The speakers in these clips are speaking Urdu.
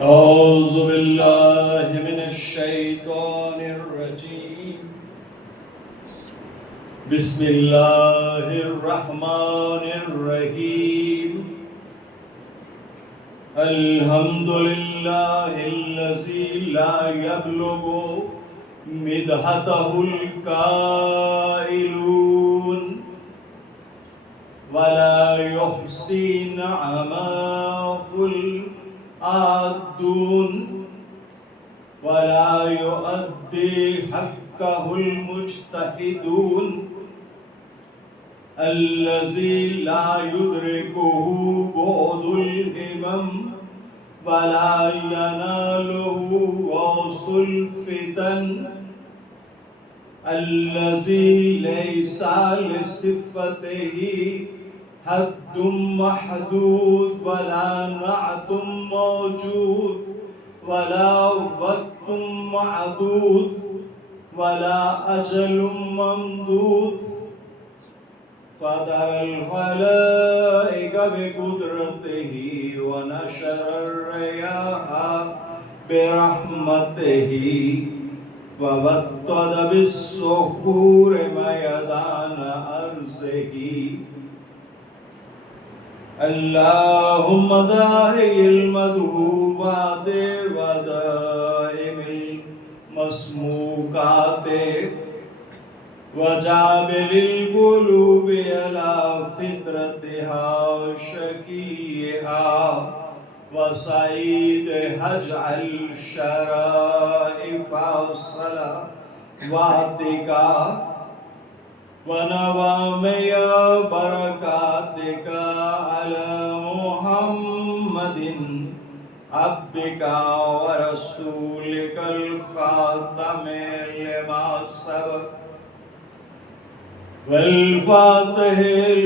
أعوذ بالله من الشيطان الرجيم. بسم الله الرحمن الرحيم. الحمد لله الذي لا يبلغ مدحته القائلون ولا يحصي نعمه العادون ولا يؤدي حقه المجتهدون الذي لا يدركه بعد الهمم ولا يناله غوص الفتن الذي ليس لصفته حد محدود ولا نعت موجود ولا وقت معدود ولا أجل ممدود فدر الخلائق بقدرته ونشر الرياح برحمته ووطد بالصخور ميدان أرضه اللهم داعي المذهوبات ودائم المسموقات وجابل القلوب على فطرتها شقيها وسعيدها اجعل شرائف صلواتك ونوامي بركاتك على محمد عبدك ورسولك الخاتم لما سبق والفاتح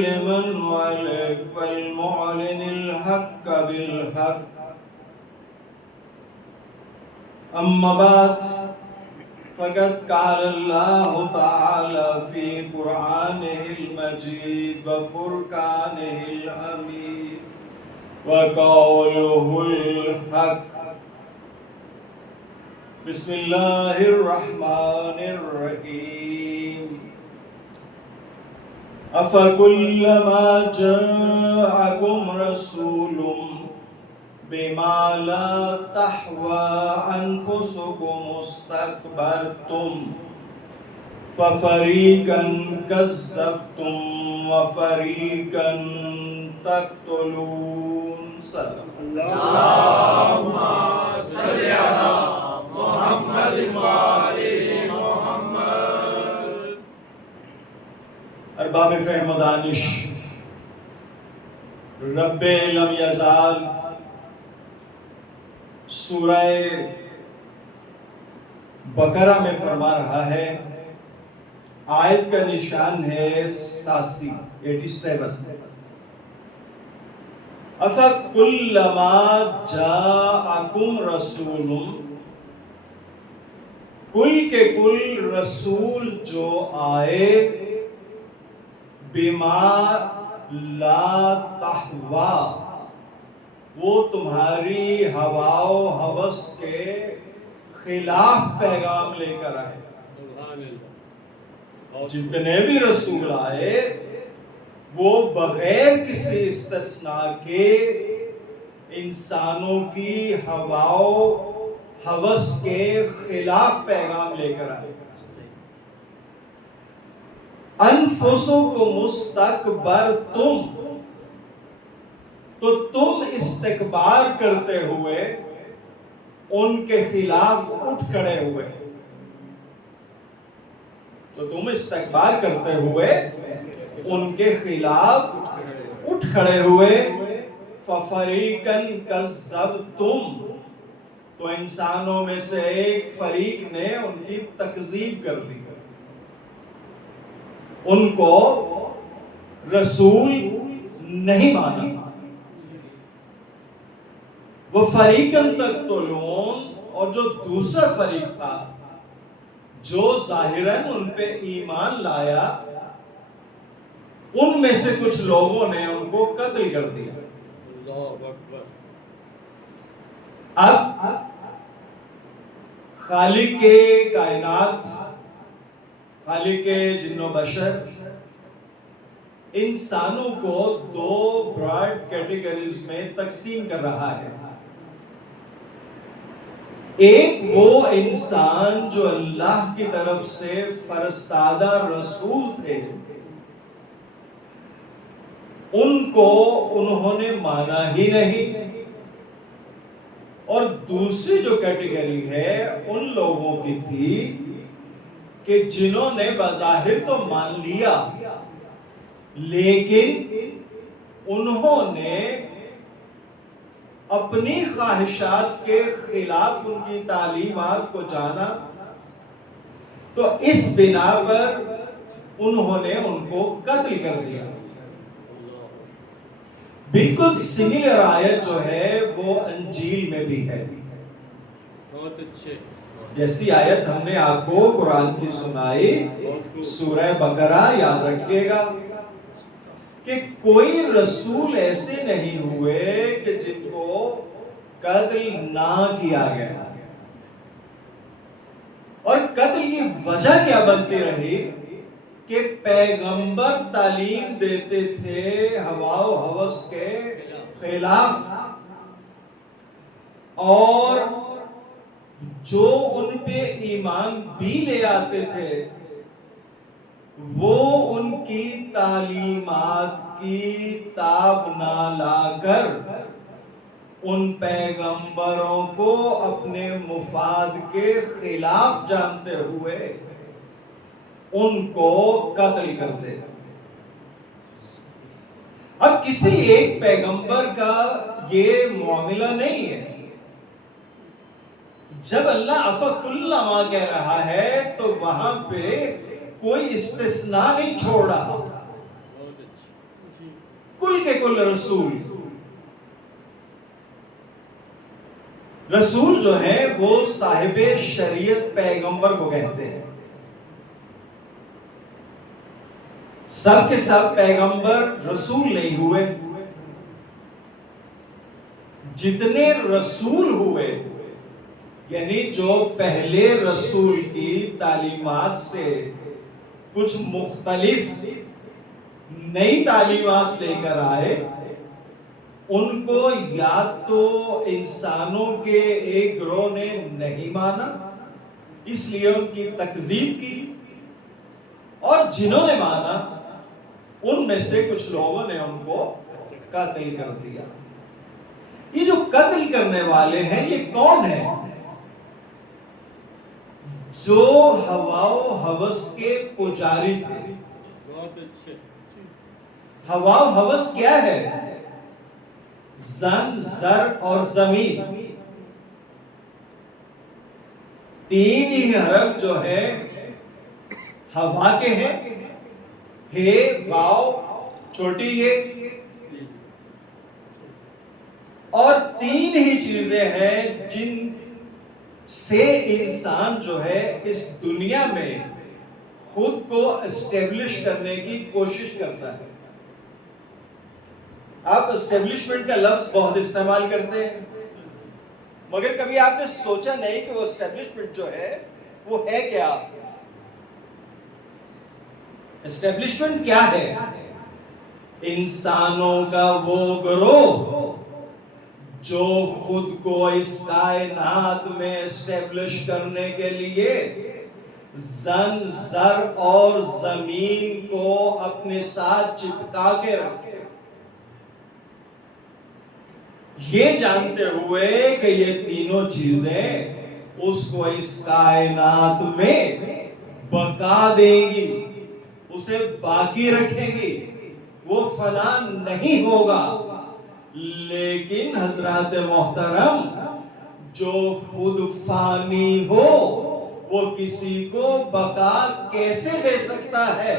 لمن ولك والمعلن الحق بالحق أما بعد فقد قال الله تعالى في قرآنه المجيد وفرقانه الحميد وقوله الحق بسم الله الرحمن الرحيم أفكلما جاءكم رسول بما لا تحوى أنفسكم استكبرتم ففريقا كذبتم وفريقا تقتلون صدق اللهم صل على محمد وآل محمد. ارباب فهم و دانش، رب لم یزال سورہ بقرہ میں فرما رہا ہے، آیت کا نشان ہے 87. اَفَكُلَّمَا جَاءَكُمْ رَسُولٌ، کل کے کل رسول جو آئے، بِمَا لَا تَحْوَى، وہ تمہاری ہوا و ہوس کے خلاف پیغام لے کر آئے. جتنے بھی رسول آئے وہ بغیر کسی استثناء کے انسانوں کی ہوا و ہوس کے خلاف پیغام لے کر آئے. انفسکم مستکبرتم، تو تم استکبار کرتے ہوئے ان کے خلاف اٹھ کھڑے ہوئے. تو تم استکبار کرتے ہوئے ان کے خلاف اٹھ کھڑے ہوئے. فَفَرِيقًا كَذَّبْتُمْ، تو انسانوں میں سے ایک فریق نے ان کی تکذیب کر دی، ان کو رسول نہیں مانا. وہ فریقاً تقتلون، اور جو دوسرا فریق تھا جو ظاہراً ان پہ ایمان لایا، ان میں سے کچھ لوگوں نے ان کو قتل کر دیا. اب خالق کے کائنات، خالق کے جن و بشر انسانوں کو دو براڈ کیٹیگریز میں تقسیم کر رہا ہے. ایک وہ انسان جو اللہ کی طرف سے فرستادہ رسول تھے، ان کو انہوں نے مانا ہی نہیں. اور دوسری جو کیٹیگری ہے ان لوگوں کی تھی کہ جنہوں نے بظاہر تو مان لیا، لیکن انہوں نے اپنی خواہشات کے خلاف ان کی تعلیمات کو جانا، تو اس بنا پر انہوں نے ان کو قتل کر دیا. بالکل سملر آیت جو ہے وہ انجیل میں بھی ہے. بہت اچھے. جیسی آیت ہم نے آپ کو قرآن کی سنائی سورہ بقرہ، یاد رکھیے گا کہ کوئی رسول ایسے نہیں ہوئے کہ جن کو قتل نہ کیا گیا. اور قتل کی وجہ کیا بنتی رہی کہ پیغمبر تعلیم دیتے تھے ہوا و ہوس کے خلاف، اور جو ان پہ ایمان بھی لے آتے تھے وہ ان کی تعلیمات کی تاب نہ لا کر ان پیغمبروں کو اپنے مفاد کے خلاف جانتے ہوئے ان کو قتل کر دیتے. اب کسی ایک پیغمبر کا یہ معاملہ نہیں ہے. جب اللہ افکل ما کہہ رہا ہے تو وہاں پہ کوئی استثناء نہیں چھوڑ رہا. کل کے کل رسول جو ہے وہ صاحب شریعت پیغمبر کو کہتے ہیں. سب کے سب پیغمبر رسول نہیں ہوئے. جتنے رسول ہوئے یعنی جو پہلے رسول کی تعلیمات سے کچھ مختلف نئی تعلیمات لے کر آئے، ان کو یا تو انسانوں کے ایک گروہ نے نہیں مانا، اس لیے ان کی تکذیب کی، اور جنہوں نے مانا ان میں سے کچھ لوگوں نے ان کو قتل کر دیا. یہ جو قتل کرنے والے ہیں یہ کون ہیں؟ جو ہوا و ہوس کے پجاری تھے. بہت اچھے. ہوا و ہوس کیا ہے؟ زن، زر اور زمین. تین ہی حرف جو ہے ہوا کے ہیں، ہے، واو، چھوٹی ہے، اور تین ہی چیزیں ہیں جن سے انسان جو ہے اس دنیا میں خود کو اسٹیبلش کرنے کی کوشش کرتا ہے. آپ اسٹیبلشمنٹ کا لفظ بہت استعمال کرتے ہیں، مگر کبھی آپ نے سوچا نہیں کہ وہ اسٹیبلشمنٹ جو ہے وہ ہے کیا؟ اسٹیبلشمنٹ کیا ہے؟ انسانوں کا وہ گروہ جو خود کو اس کائنات میں اسٹیبلش کرنے کے لیے زن، زر اور زمین کو اپنے ساتھ چپکا کے رکھے، یہ جانتے ہوئے کہ یہ تینوں چیزیں اس کو اس کائنات میں بقا دیں گی، اسے باقی رکھیں گی، وہ فنا نہیں ہوگا. لیکن حضرات محترم، جو خود فانی ہو وہ کسی کو بقا کیسے دے سکتا ہے؟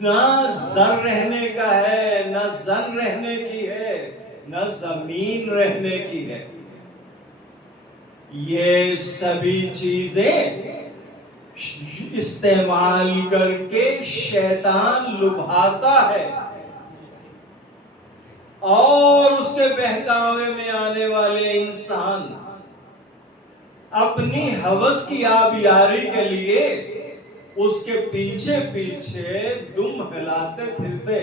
نہ زر رہنے کا ہے، نہ زن رہنے کی ہے، نہ زمین رہنے کی ہے. یہ سبھی چیزیں استعمال کر کے شیطان لبھاتا ہے اور اس کے بہکاوے میں آ جانے والے انسان اپنی ہوس کی آبیاری کے لیے اس کے پیچھے پیچھے دم ہلاتے پھرتے.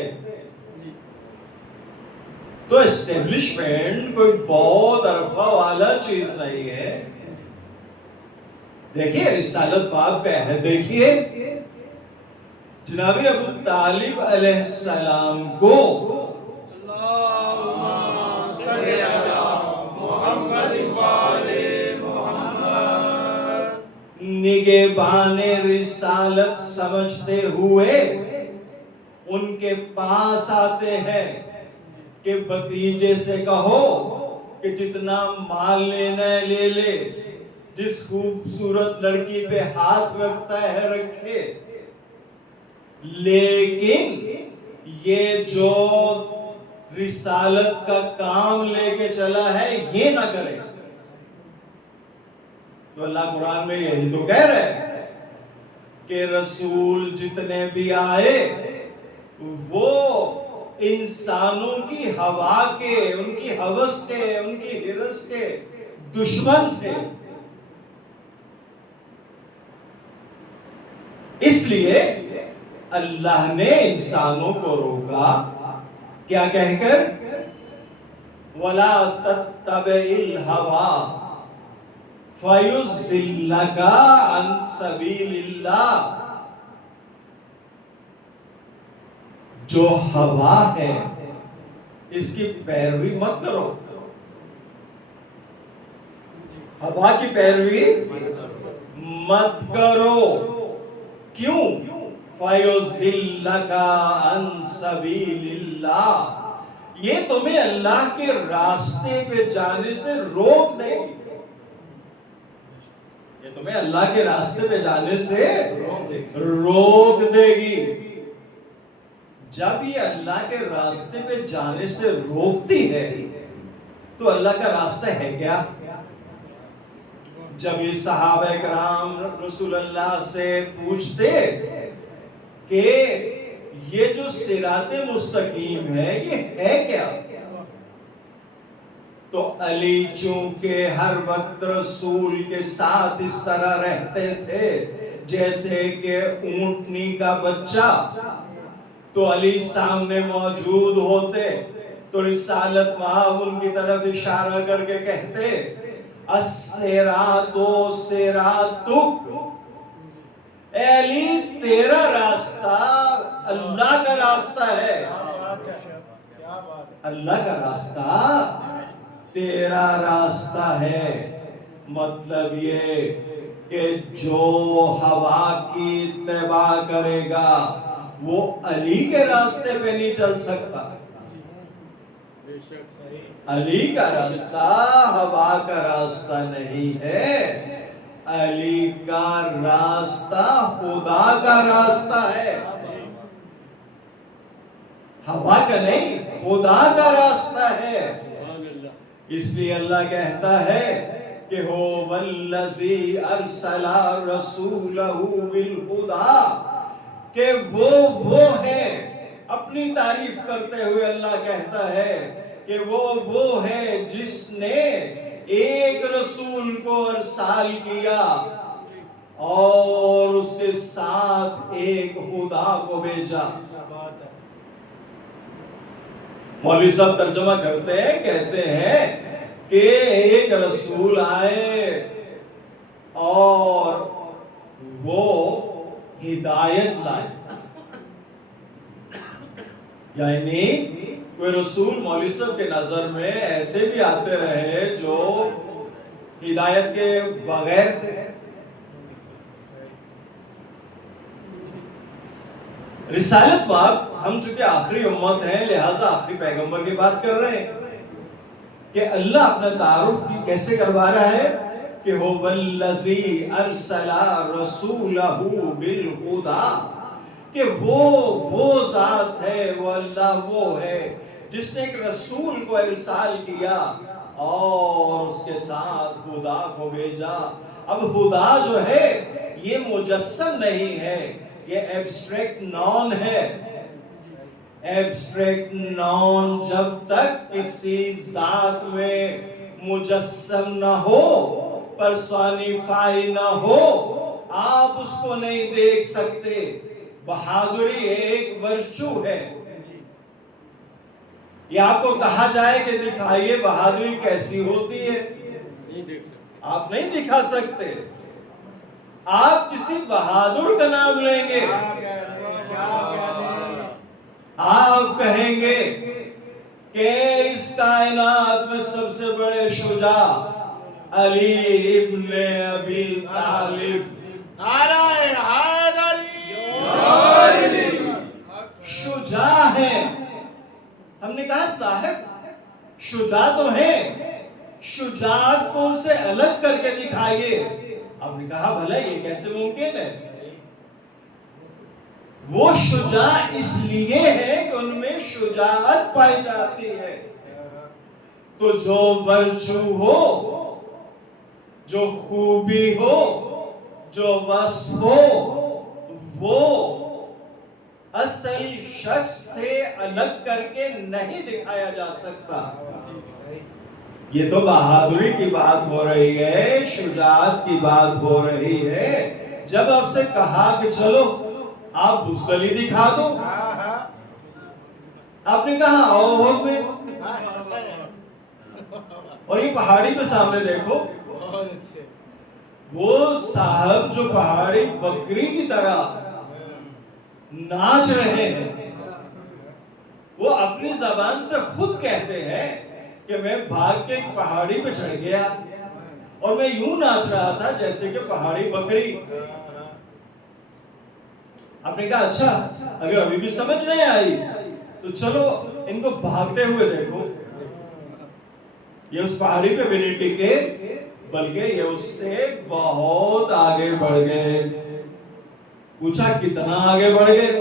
تو اسٹیبلشمنٹ کوئی بہت عرفہ والا چیز نہیں ہے. دیکھیے رسالت باب کا ہے. دیکھیے جناب ابو طالب علیہ السلام کو نگہبان رسالت سمجھتے ہوئے ان کے پاس آتے ہیں کہ بھتیجے سے کہو کہ جتنا مال لینا ہے لے لے، جس خوبصورت لڑکی پہ ہاتھ رکھتا ہے رکھے، لیکن یہ جو رسالت کا کام لے کے چلا ہے یہ نہ کرے. تو اللہ قرآن میں یہی تو کہہ رہے ہیں کہ رسول جتنے بھی آئے وہ انسانوں کی ہوا کے، ان کی ہوس کے، ان کی ہرس کے دشمن تھے. اس لیے اللہ نے انسانوں کو روکا کیا کہہ کر وَلَا تَتَّبِعِ الْهَوَىٰ فَيُضِلَّكَ عَن سَبِيلِ اللَّهِ. جو ہوا ہے اس کی پیروی مت کرو. ہوا کی پیروی مت کرو. کیوں؟ فَيُضِلَّكَ عَن سَبِيلِ اللَّهِ. یہ تمہیں اللہ کے راستے پہ جانے سے روک دے گی. یہ تمہیں اللہ کے راستے پہ جانے سے روک دے گی. جب یہ اللہ کے راستے پہ جانے سے روکتی ہے تو اللہ کا راستہ ہے کیا؟ جب یہ صحابہ کرام رسول اللہ سے پوچھتے کہ یہ جو صراط مستقیم ہے یہ ہے کیا، تو علی چونکہ ہر وقت رسول کے ساتھ اس طرح رہتے تھے جیسے کہ اونٹنی کا بچہ، تو علی سامنے موجود ہوتے تو رسالت مآب ان کی طرف اشارہ کر کے کہتے الصراط صراطک. اے علی تیرا راستہ اللہ کا راستہ ہے. اللہ کا راستہ تیرا راستہ ہے. مطلب یہ کہ جو ہوا کی اتباع کرے گا وہ علی کے راستے پہ نہیں چل سکتا. علی کا راستہ ہوا کا راستہ نہیں ہے. علی کا راستہ خدا کا راستہ ہے، ہوا کا نہیں، خدا کا راستہ ہے. اس لیے اللہ کہتا ہے کہ هو الذی ارسل رسولہ بالہدی، کہ وہ ہے. اپنی تعریف کرتے ہوئے اللہ کہتا ہے کہ وہ ہے جس نے ایک رسول کو ارسال کیا اور اس کے ساتھ ایک خدا کو بھیجا. مولوی صاحب ترجمہ کرتے ہیں، کہتے ہیں کہ ایک رسول آئے اور وہ ہدایت لائے. یعنی کوئی رسول مولوی صاحب کے نظر میں ایسے بھی آتے رہے جو ہدایت کے بغیر تھے. رسالت باب ہم چونکہ آخری امت ہیں لہذا آخری پیغمبر کی بات کر رہے ہیں کہ اللہ اپنا تعارف کیسے کروا رہا ہے کہ هو الذی ارسل رسولہ بالہدی، کہ وہ ذات ہے، وہ اللہ وہ ہے جس نے ایک رسول کو ارسال کیا اور اس کے ساتھ خدا کو بھیجا. اب خدا جو ہے یہ مجسم نہیں ہے، یہ ایبسٹریکٹ نون ہے. ایبسٹریکٹ نون جب تک کسی ذات میں مجسم نہ ہو، پرسونیفائی نہ ہو، آپ اس کو نہیں دیکھ سکتے۔ بہادری ایک ورچو ہے۔ یہ آپ کو کہا جائے کہ دکھائیے بہادری کیسی ہوتی ہے، نہیں دیکھ سکتے، آپ نہیں دکھا سکتے۔ آپ کسی بہادر کا نام لیں گے، آپ کہیں گے کہ اس کائنات میں سب سے بڑے شجاع علی ابن ابی طالب، نعرہ حیدری، شجاع ہیں۔ ہم نے کہا صاحب شجاع تو ہیں، شجاعت کو ان سے الگ کر کے دکھائیے۔ آپ نے کہا بھلا یہ کیسے ممکن ہے؟ وہ شجاع اس لیے ہے کہ ان میں شجاعت پائی جاتی ہے۔ تو جو ورچو ہو، جو خوبی ہو، جو وصف ہو، وہ اصل شخص سے الگ کر کے نہیں دکھایا جا سکتا۔ یہ تو بہادری کی بات ہو رہی ہے، شجاعت کی بات ہو رہی ہے۔ جب آپ سے کہا کہ چلو آپ بزدلی دکھا دو، آپ نے کہا اوہ میں، اور یہ پہاڑی پہ سامنے دیکھو، وہ صاحب جو پہاڑی بکری کی طرح ناچ رہے ہیں، وہ اپنی زبان سے خود کہتے ہیں کہ میں بھاگ کے ایک پہاڑی پہ چڑھ گیا اور میں یوں ناچ رہا تھا جیسے کہ پہاڑی بکری۔ آپ نے کہا اچھا اگر ابھی بھی سمجھ نہیں آئی تو چلو ان کو بھاگتے ہوئے دیکھو۔ یہ اس پہاڑی پہ بھی نہیں ٹکے بلکہ یہ اس سے بہت آگے بڑھ گئے۔ پوچھا کتنا آگے بڑھ گئے؟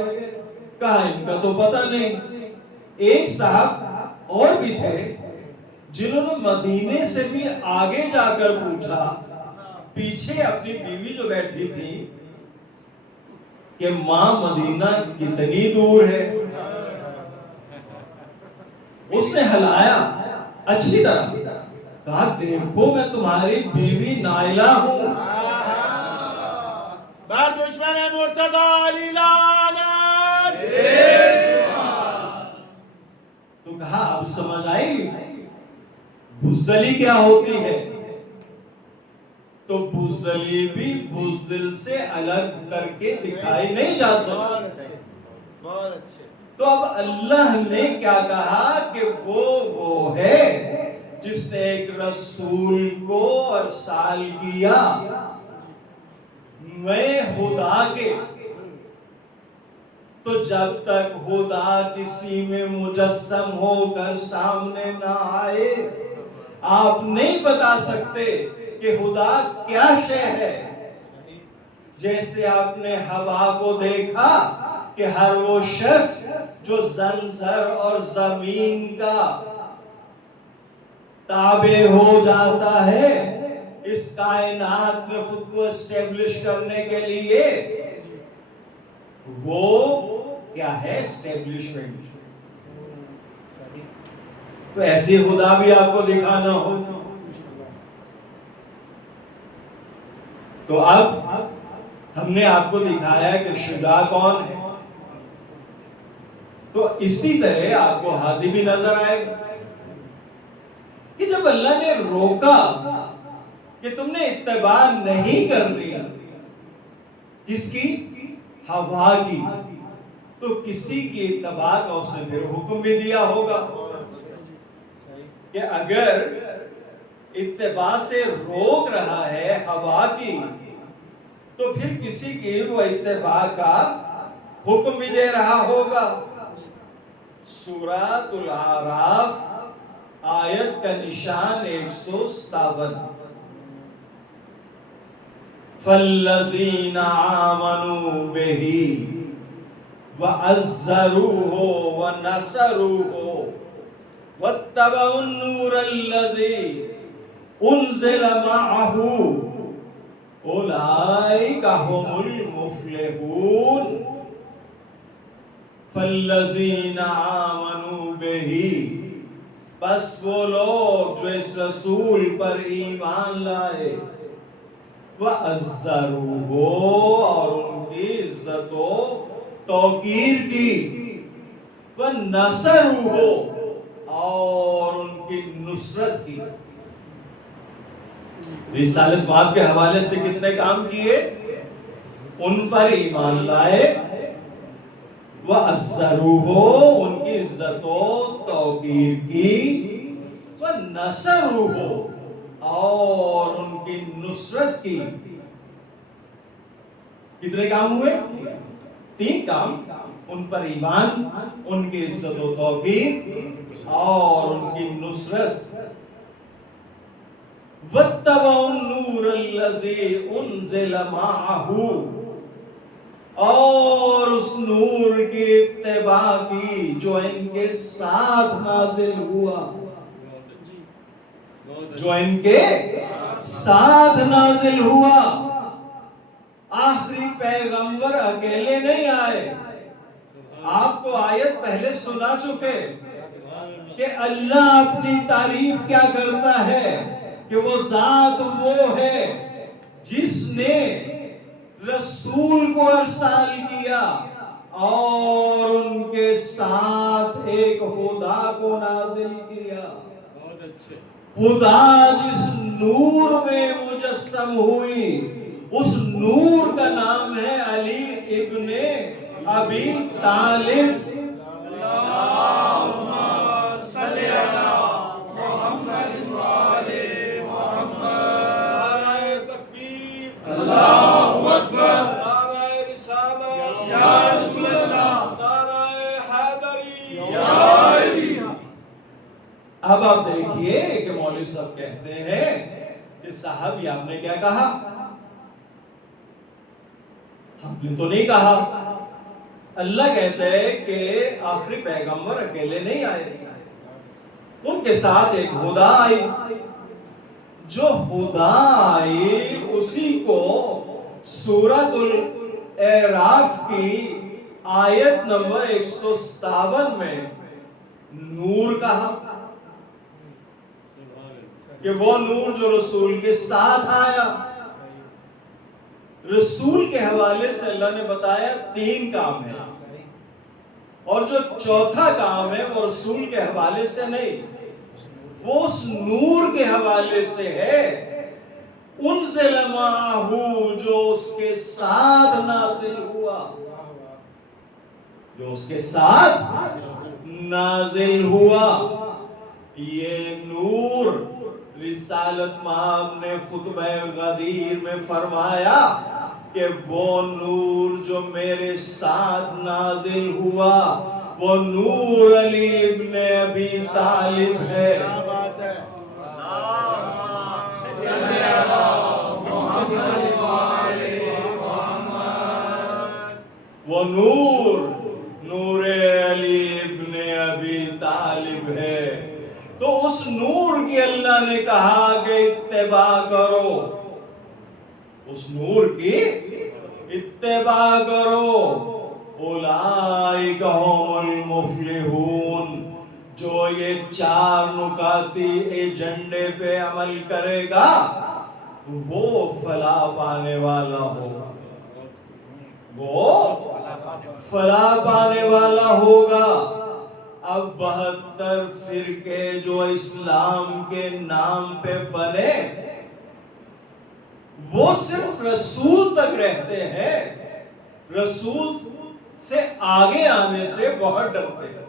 کہا ان کا تو پتہ نہیں۔ ایک صاحب اور بھی تھے جنہوں نے مدینے سے بھی آگے جا کر پوچھا، پیچھے اپنی بیوی جو بیٹھی تھی، کہ ماں مدینہ کتنی دور ہے؟ اس نے ہلایا اچھی طرح، کہا دیکھو میں تمہاری بیوی نائلہ ہوں۔ بر دشمن مرتضی علی لعنت۔ تو کہا اب سمجھ آئی بزدلی کیا ہوتی ہے؟ تو بزدلی بھی بزدل سے الگ کر کے دکھائی نہیں جا سکتی۔ بہت اچھے۔ تو اب اللہ نے کیا کہا کہ وہ ہے جس نے ایک رسول کو ارسال کیا۔ میں خدا کے، تو جب تک خدا کسی میں مجسم ہو کر سامنے نہ آئے آپ نہیں بتا سکتے کہ خدا کیا شے ہے۔ جیسے آپ نے ہوا کو دیکھا کہ ہر وہ شخص جو زنزر اور زمین کا تابع ہو جاتا ہے اس کائنات میں خود کو اسٹیبلش کرنے کے لیے، وہ کیا ہے اسٹیبلشمنٹ۔ تو ایسی خدا بھی آپ کو دکھانا ہو تو اب ہم نے آپ کو دکھایا کہ شجاع کون ہے، تو اسی طرح آپ کو ہادی بھی نظر آئے گا کہ جب اللہ نے روکا کہ تم نے اتباع نہیں کرنی کس کی؟ ہوا کی، تو کسی کی اتباع کا اس نے پھر حکم بھی دیا ہوگا کہ اگر اتباع سے روک رہا ہے ہوا کی تو پھر کسی کی وہ اتباع کا حکم بھی دے رہا ہوگا۔ سورۃ الاعراف آیت کا نشان 157۔ فَالَّذِينَ آمَنُوا بِهِ وَعَزَّرُوهُ وَنَصَرُوهُ وَاتَّبَعُوا النُّورَ الَّذِي أُنزِلَ مَعَهُ أُولَئِكَ هُمُ الْمُفْلِحُونَ۔ فَالَّذِينَ آمَنُوا بِهِ، بس وہ لوگ جو اس رسول پر ایمان لائے، وَعَزَّرُوهُ اور ان کی عزت و توقیر کی، وَنَصَرُوهُ اور ان کی نصرت کی۔ رسالت باب کے حوالے سے کتنے کام کیے؟ ان پر ایمان لائے، وَعَزَّرُوهُ ان کی عزت و توقیر کی، وَنَصَرُوهُ اور ان کی نصرت کی۔ کتنے کام ہوئے؟ 3 کام، ان پر ایمان، ان کی عزت و توقیر اور ان کی نصرت۔ وَاتَّبَعُوا النُّورَ الَّذِي أُنزِلَ مَعَهُ اور اس نور کی اتباع کی جو ان کے ساتھ نازل ہوا، جو ان کے ساتھ نازل ہوا۔ آخری پیغمبر اکیلے نہیں آئے۔ آپ کو آیت پہلے سنا چکے کہ اللہ اپنی تعریف کیا کرتا ہے کہ وہ ذات وہ ہے جس نے رسول کو ارسال کیا اور ان کے ساتھ ایک خدا کو نازل کیا۔ خدا جس نور میں مجسم ہوئی، اس نور کا نام ہے علی ابن ابی طالب۔ اللہم صلی علی محمد وآلِ محمد۔ نعرہ تکبیر، اللہ اکبر، نعرہ رسالت، یا رسول اللہ، نعرہ حیدری، یا علی۔ اب آپ دیکھیے کہ مولوی صاحب کہتے ہیں کہ صاحب یہ آپ نے کیا کہا؟ ہم نے تو نہیں کہا۔ اللہ کہتے ہیں کہ آخری پیغمبر اکیلے نہیں آئے، ان کے ساتھ ایک خدا آئی۔ جو خدا آئی اسی کو سورۃ الاعراف کی آیت نمبر 157 میں نور کہا کہ وہ نور جو رسول کے ساتھ آیا۔ رسول کے حوالے سے اللہ نے بتایا 3 کام ہے، اور جو چوتھا کام ہے وہ رسول کے حوالے سے نہیں، وہ اس نور کے حوالے سے ہے۔ انزل معہ جو اس کے ساتھ نازل ہوا، جو اس کے ساتھ نازل ہوا۔ یہ نور رسالت مآب نے خطبہ غدیر میں فرمایا کہ وہ نور جو میرے ساتھ نازل ہوا وہ نور علی ابن ابی طالب ہے۔ کیا بات ہے! صلی اللہ محمد وآلِ محمد۔ وہ نور علی ابن ابی طالب ہے۔ تو اس نور کی اللہ نے کہا کہ اتباع کرو، اس نور کی اتباع کرو۔ اولئک هم المفلحون، جو یہ 4 نکاتی ایجنڈے پہ عمل کرے گا وہ فلاح پانے والا ہوگا، وہ فلاح پانے والا ہوگا۔ اب 72 فرقے جو اسلام کے نام پہ بنے وہ صرف رسول تک رہتے ہیں، رسول سے آگے آنے سے بہت ڈرتے ہیں،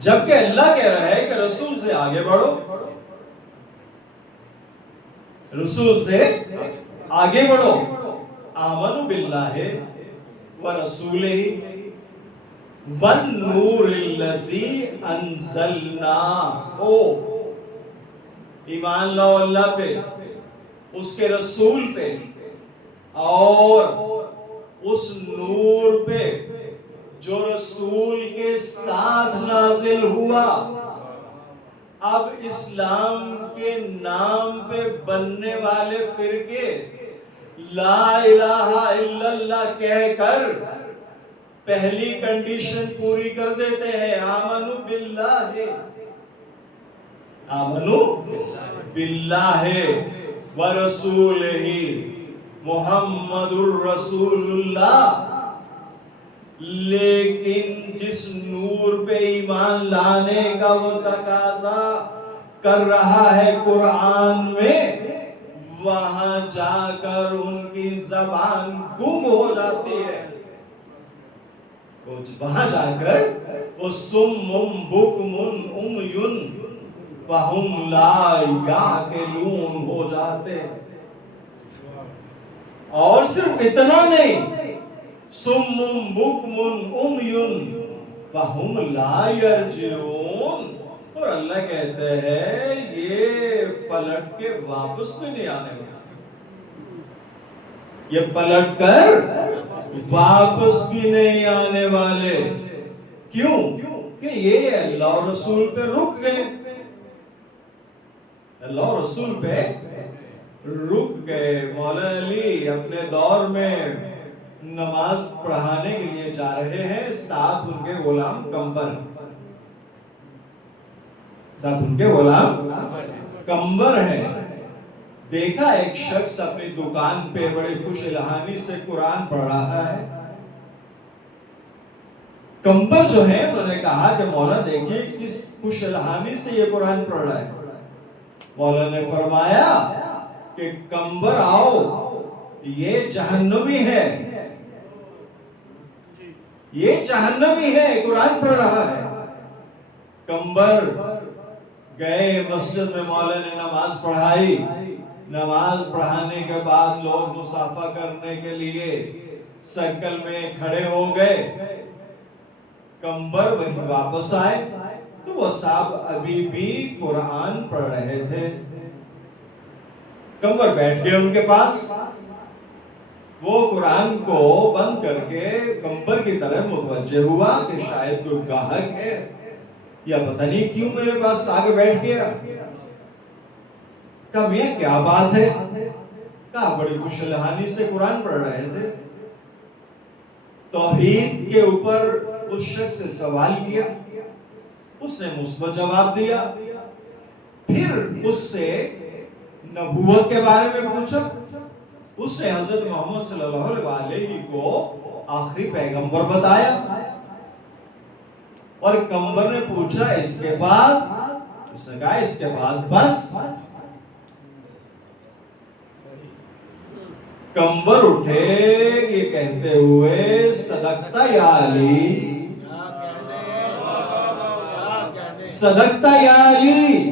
جبکہ اللہ کہہ رہا ہے کہ رسول سے آگے بڑھو، رسول سے آگے بڑھو۔ آمنوا باللہ ورسولہ والنور الذی انزلنا، ایمان لاؤ اللہ پہ، اس کے رسول پہ اور اس نور پہ جو رسول کے ساتھ نازل ہوا۔ اب اسلام کے نام پہ بننے والے فرقے لا الہ الا اللہ کہہ کر پہلی کنڈیشن پوری کر دیتے ہیں، آمنو باللہ، آمنو باللہ ورسولہ محمد الرسول اللہ۔ لیکن جس نور پہ ایمان لانے کا وہ تقاضا کر رہا ہے قرآن میں، وہاں جا کر ان کی زبان گم ہو جاتی ہے، وہاں جا کر وہ سم بکم عمی فہم لا یعقلون ہو جاتے ہیں۔ اور صرف اتنا نہیں، سم بکم عمی فہم لا یرجعون، اور اللہ کہتے ہیں یہ پلٹ کے واپس بھی نہیں آنے والے، یہ پلٹ کر واپس بھی نہیں آنے والے۔ کیوں؟ کہ یہ اللہ اور رسول پہ رک گئے، اللہ اور رسول پہ رک گئے۔ مولا علی اپنے دور میں نماز پڑھانے کے لیے جا رہے ہیں، ساتھ ان کے غلام کمبر، ساتھ ان کے غلام کمبر ہیں۔ دیکھا ایک شخص اپنی دکان پہ بڑی خوش الہانی سے قرآن پڑھ رہا ہے۔ کمبر جو ہے انہوں نے کہا کہ مولا دیکھیے کس خوش الہانی سے یہ قرآن پڑھ رہا ہے۔ مولا نے فرمایا کہ کمبر آؤ، یہ جہنمی ہے، یہ جہنمی ہے، قرآن پڑھ رہا ہے۔ کمبر گئے مسجد میں، مولا نے نماز پڑھائی، نماز پڑھانے کے بعد لوگ مصافحہ کرنے کے لیے سرکل میں کھڑے ہو گئے۔ کمبر وہیں واپس آئے تو وہ صاحب ابھی بھی قرآن پڑھ رہے تھے۔ کمبر بیٹھ گئے ان کے پاس، وہ قرآن کو بند کر کے کمبر کی طرف متوجہ ہوا کہ شاید کوئی گاہک ہے یا پتہ نہیں کیوں میرے پاس آگے بیٹھ گیا۔ کہا میاں کیا بات ہے؟ کہا بڑی خوش الہانی سے قرآن پڑھ رہے تھے۔ توحید کے اوپر اس شخص سے سوال کیا، اس نے مثبت جواب دیا۔ پھر اس سے نبوت کے بارے میں پوچھا، اس نے حضرت محمد صلی اللہ علیہ وسلم کو آخری پیغمبر بتایا۔ اور کمبر نے پوچھا اس کے بعد؟ اس نے کہا اس کے بعد بس۔ کمبر اٹھے یہ کہتے ہوئے صدقتا یا علی، صدقتا یا علی۔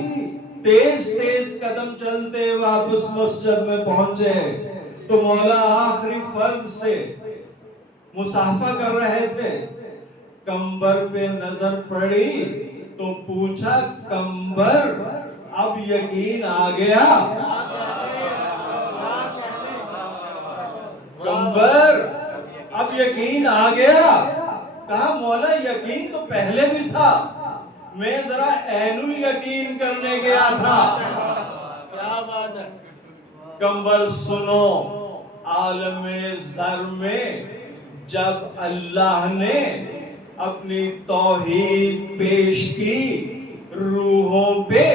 تیز تیز قدم چلتے واپس مسجد میں پہنچے تو مولا آخری فرض سے مصافحہ کر رہے تھے۔ کمبر پہ نظر پڑی تو پوچھا کمبر اب یقین آ گیا؟ کمبر اب یقین آ گیا؟ کہا مولا یقین تو پہلے بھی تھا، میں ذرا عین الیقین کرنے گیا تھا۔ کیا بات ہے۔ کمبر سنو، عالم ذر میں جب اللہ نے اپنی توحید پیش کی روحوں پہ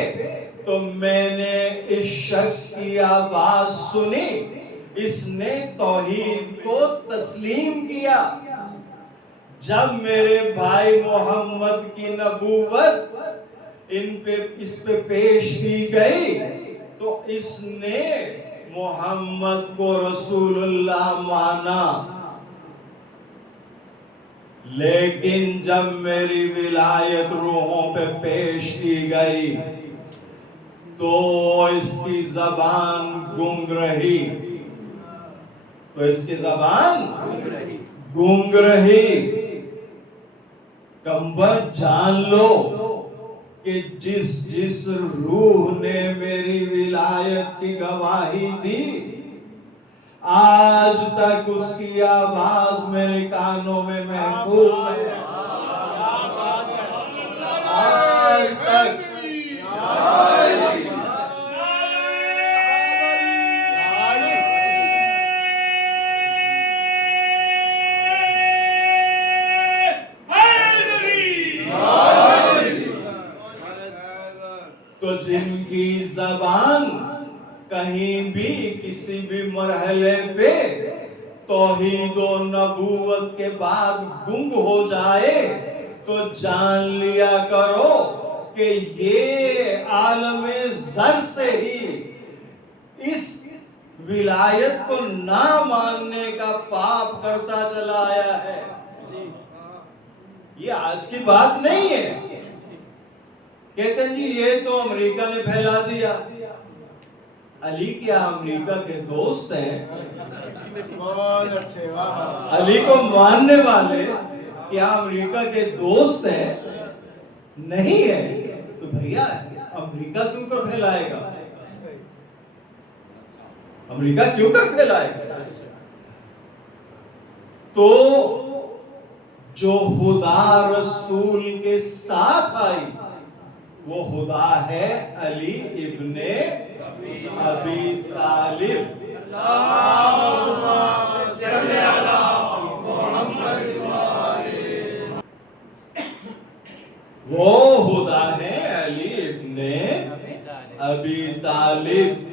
تو میں نے اس شخص کی آواز سنی، اس نے توحید کو تسلیم کیا۔ جب میرے بھائی محمد کی نبوت اس پہ پیش کی گئی تو اس نے محمد کو رسول اللہ مانا، لیکن جب میری ولایت روحوں پہ پیش کی گئی تو اس کی زبان گنگ رہی، تو اس کی زبان گنگ رہی۔ کمبر جان لو کہ جس روح نے میری ولایت کی گواہی دی آج تک اس کی آواز میرے کانوں میں محفوظ ہے، آج تک۔ تو جن کی زبان کہیں بھی کسی بھی مرحلے پہ توحید و نبوت کے بعد گم ہو جائے تو جان لیا کرو کہ یہ عالم زر سے ہی اس ولایت کو نہ ماننے کا پاپ کرتا چلا آیا ہے. یہ آج کی بات نہیں ہے. کہتے ہیں جی یہ تو امریکہ نے پھیلا دیا. علی کیا امریکہ کے دوست ہیں؟ بہت اچھے. علی کو ماننے والے کیا امریکہ کے دوست ہیں؟ نہیں ہے. تو بھیا امریکہ کیوں کر پھیلائے گا؟ امریکہ کیوں کر پھیلائے گا؟ تو جو خدا رسول کے ساتھ آئی وہ خدا ہے علی ابن ابی طالب. وہ خدا ہے علی ابن ابی طالب.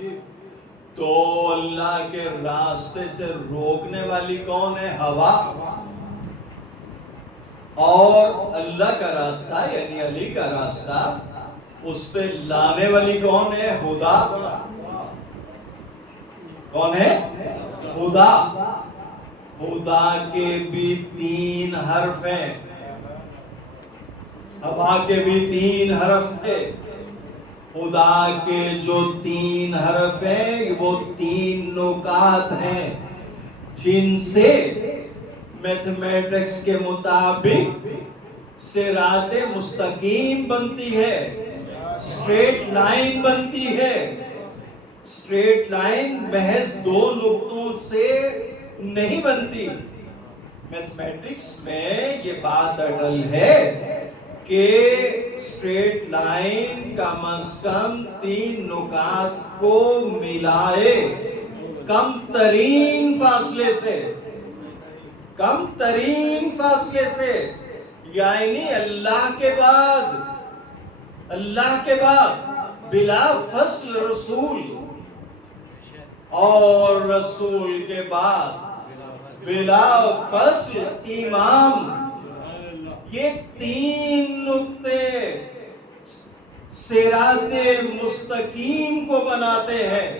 تو اللہ کے راستے سے روکنے والی کون ہے؟ ہوا. اور اللہ کا راستہ یعنی علی کا راستہ اس پہ لانے والی کون ہے؟ خدا. کون ہے؟ خدا. خدا کے بھی 3 حرف ہیں. ہوا کے بھی 3 حرف تھے. خدا کے جو 3 حرف ہیں وہ 3 نکات ہیں جن سے میتھمیٹکس کے مطابق صراط مستقیم بنتی ہے. اسٹریٹ لائن بنتی ہے. اسٹریٹ لائن محض 2 نقطوں سے نہیں بنتی. میتھمیٹکس میں یہ بات اٹل ہے کہ اسٹریٹ لائن کم از کم 3 نقاط کو ملائے کم ترین فاصلے سے. کم ترین فاصلے سے یعنی اللہ کے بعد بلا فصل رسول اور رسول کے بعد بلا فصل امام. یہ 3 نقطے صراط مستقیم کو بناتے ہیں.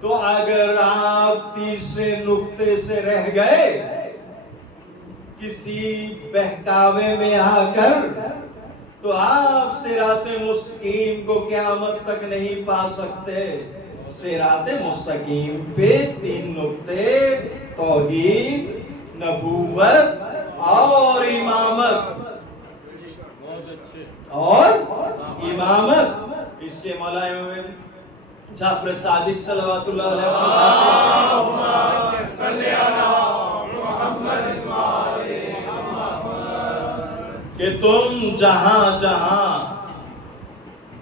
تو اگر آپ تیسرے نقطے سے رہ گئے کسی بہکاوے میں آ کر تو آپ صراط مستقیم کو قیامت تک نہیں پا سکتے. صراط مستقیم پہ 3 نقطے توحید، نبوت اور امامت. اس کے مولا میں جعفر صادق صلوات اللہ علیہ کہ تم جہاں جہاں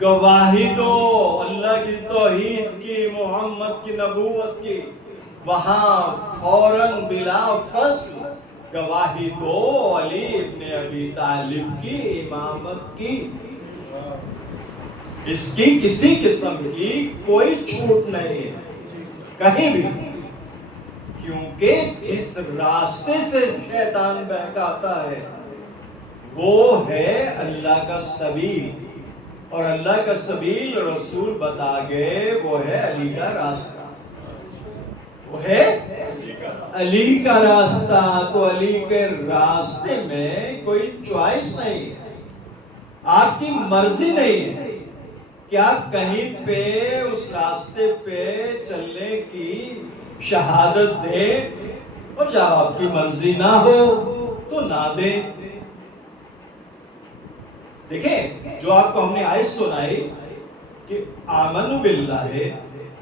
گواہی دو اللہ کی توحید کی، محمد کی نبوت کی، وہاں فوراً بلا فصل گواہی دو علی ابن ابی طالب کی امامت کی. اس کی کسی قسم کی کوئی چھوٹ نہیں ہے کہیں بھی. کیونکہ جس راستے سے شیطان بہکاتا ہے وہ ہے اللہ کا سبیل، اور اللہ کا سبیل رسول بتا گئے وہ ہے علی کا راستہ. وہ ہے علی کا راستہ. تو علی کے راستے میں کوئی چوائس نہیں ہے، آپ کی مرضی نہیں ہے کہ آپ کہیں پہ اس راستے پہ چلنے کی شہادت دیں اور جب آپ کی مرضی نہ ہو تو نہ دیں. دیکھیں جو آپ کو ہم نے آیت سنائی کہ آمنوا باللہ،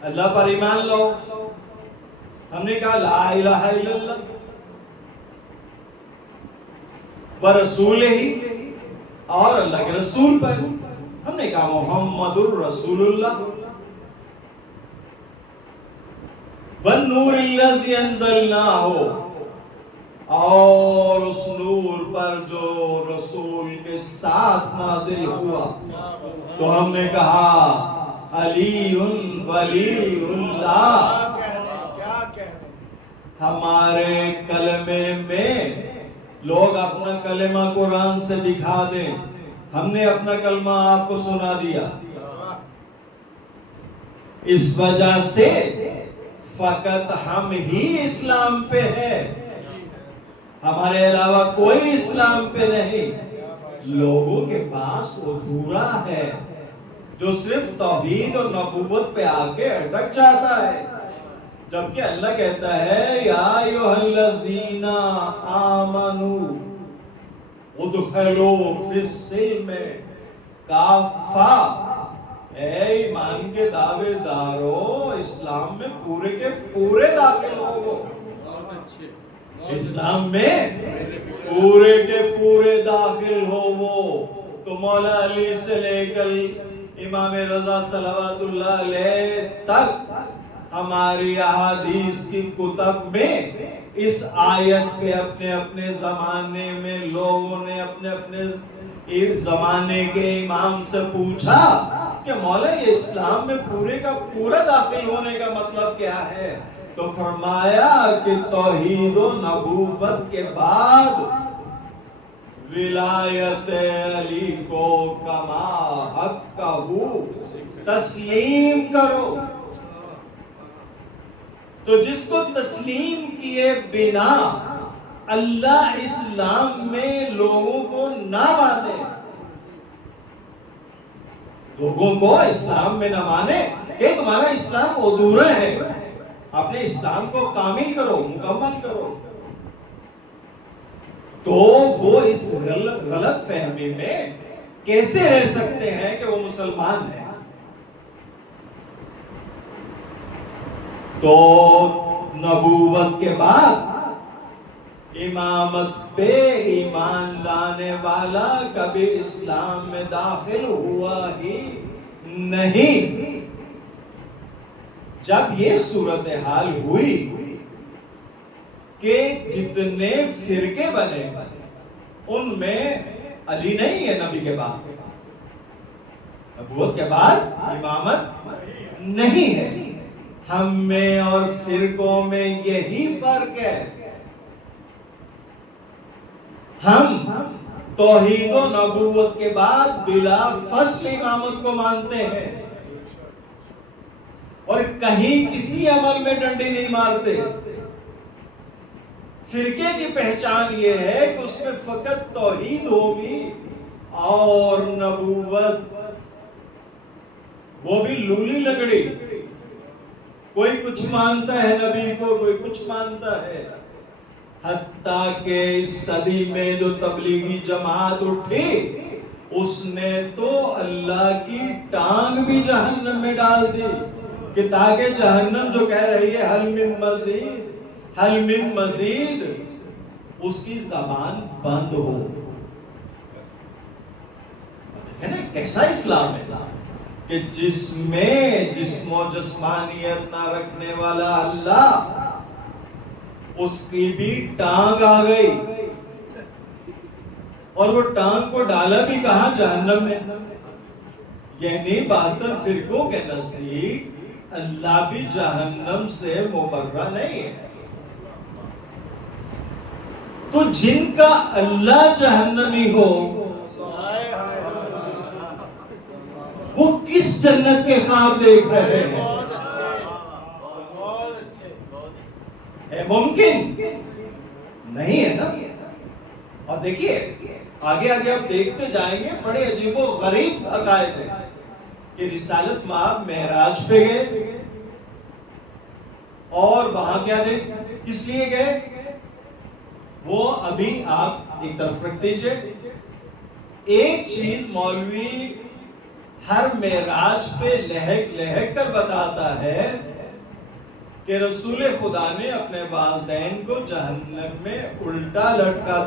اللہ پر ایمان لاؤ. ہم نے کہا لا الہ الا اللہ برسول ہی، اور اللہ کے رسول پر ہم نے کہا محمد الرسول اللہ. والنور الذی انزلناہ، اور اس نور پر جو رسول کے ساتھ نازل ہوا تو ہم نے کہا علی ولی اللہ. کیا کہنے ہمارے کلمے میں لوگ اپنا کلمہ قرآن سے دکھا دیں، ہم نے اپنا کلمہ آپ کو سنا دیا. اس وجہ سے فقط ہم ہی اسلام پہ ہے، ہمارے علاوہ کوئی اسلام پہ نہیں. لوگوں کے پاس ادھورا ہے جو صرف توحید اور نبوت پہ آ کے اٹک جاتا ہے، جبکہ اللہ کہتا ہے یا ایھا الذین آمنوا ادخلوا فی السلم کافہ. اے ایمان کے دعوے دارو، اسلام میں پورے کے پورے داخل ہو. اسلام میں پورے کے پورے داخل ہو. وہ تو مولا علی سے لے کر امام رضا صلوات اللہ علیہ تک ہماری احادیث کی کتب میں اس آیت پہ اپنے اپنے زمانے میں لوگوں نے اپنے اپنے زمانے کے امام سے پوچھا کہ مولا یہ اسلام میں پورے کا پورا داخل ہونے کا مطلب کیا ہے؟ تو فرمایا کہ توحید و نبوت کے بعد ولایت علی کو کما حقہ تسلیم کرو. تو جس کو تسلیم کیے بنا اللہ اسلام میں لوگوں کو نہ مانے، لوگوں کو اسلام میں نہ مانے کہ تمہارا اسلام ادھورا ہے، اپنے اسلام کو کامل کرو، مکمل کرو، تو وہ اس غلط فہمی میں کیسے رہ سکتے ہیں کہ وہ مسلمان ہیں؟ تو نبوت کے بعد امامت پہ ایمان لانے والا کبھی اسلام میں داخل ہوا ہی نہیں. جب یہ صورتحال ہوئی کہ جتنے فرقے بنے ان میں علی نہیں ہے نبی کے بعد، نبوت کے بعد امامت نہیں ہے. ہم میں اور فرقوں میں یہی فرق ہے. ہم توحید و نبوت کے بعد بلا فصل امامت کو مانتے ہیں اور کہیں کسی عمل میں ڈنڈی نہیں مارتے. فرقے کی پہچان یہ ہے کہ اس میں فقط توحید ہوگی اور نبوت وہ بھی لولی لگڑی، کوئی کچھ مانتا ہے نبی کو، کوئی کچھ مانتا ہے. حتیٰ کہ اس صدی میں جو تبلیغی جماعت اٹھی اس نے تو اللہ کی ٹانگ بھی جہنم میں ڈال دی کہ تاکہ جہنم جو کہہ رہی ہے حل من مزید حل من مزید، اس کی زبان بند ہو. دیکھیں نا کیسا اسلام ہے کہ جس میں جسم و جسمانیت نہ رکھنے والا اللہ، اس کی بھی ٹانگ آ گئی اور وہ ٹانگ کو ڈالا بھی کہاں؟ جہنم میں. یعنی 72 فرقوں کے نزدیک اللہ بھی جہنم سے مبرہ نہیں ہے. تو جن کا اللہ جہنمی ہو وہ کس جنت کے خواب دیکھ رہے ہیں؟ ہے ممکن نہیں ہے نا. اور دیکھیے آگے آگے آپ دیکھتے جائیں گے بڑے عجیب و غریب عقائد ہیں کہ رسالت مآب معراج پہ گئے اور وہاں کیا کس لیے گئے وہ ابھی آپ ایک طرف رکھ دیجئے. ایک چیز مولوی ہر معراج پہ لہک لہک کر بتاتا ہے کہ رسول خدا نے اپنے والدین کو جہنم میں الٹا لٹکا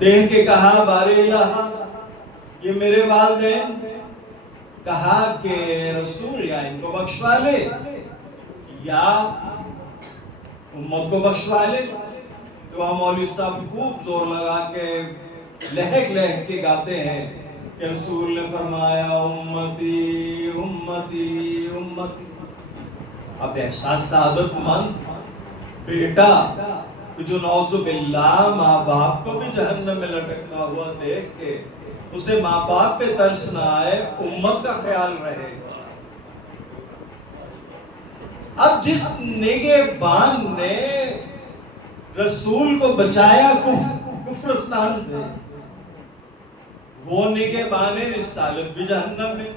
دیکھ کے کہا بارے الہ یہ میرے والدین، کہا کہ رسول یا ان کو بخشوا لے یا امت کو بخشوا لے. تو وہاں مولوی صاحب خوب زور لگا کے لہک لہک کے گاتے ہیں کہ رسول نے فرمایا امتی امتی امتی. اب احساس سعادت مند بیٹا کہ جو نعوذ باللہ ماں باپ کو بھی جہنم میں لٹکتا ہوا دیکھ کے اسے ماں باپ پہ ترس نہ آئے، امت کا خیال رہے. اب جس نگہبان نے رسول کو بچایا کفرستان سے، وہ نگہبان رسالت بھی جہنم میں.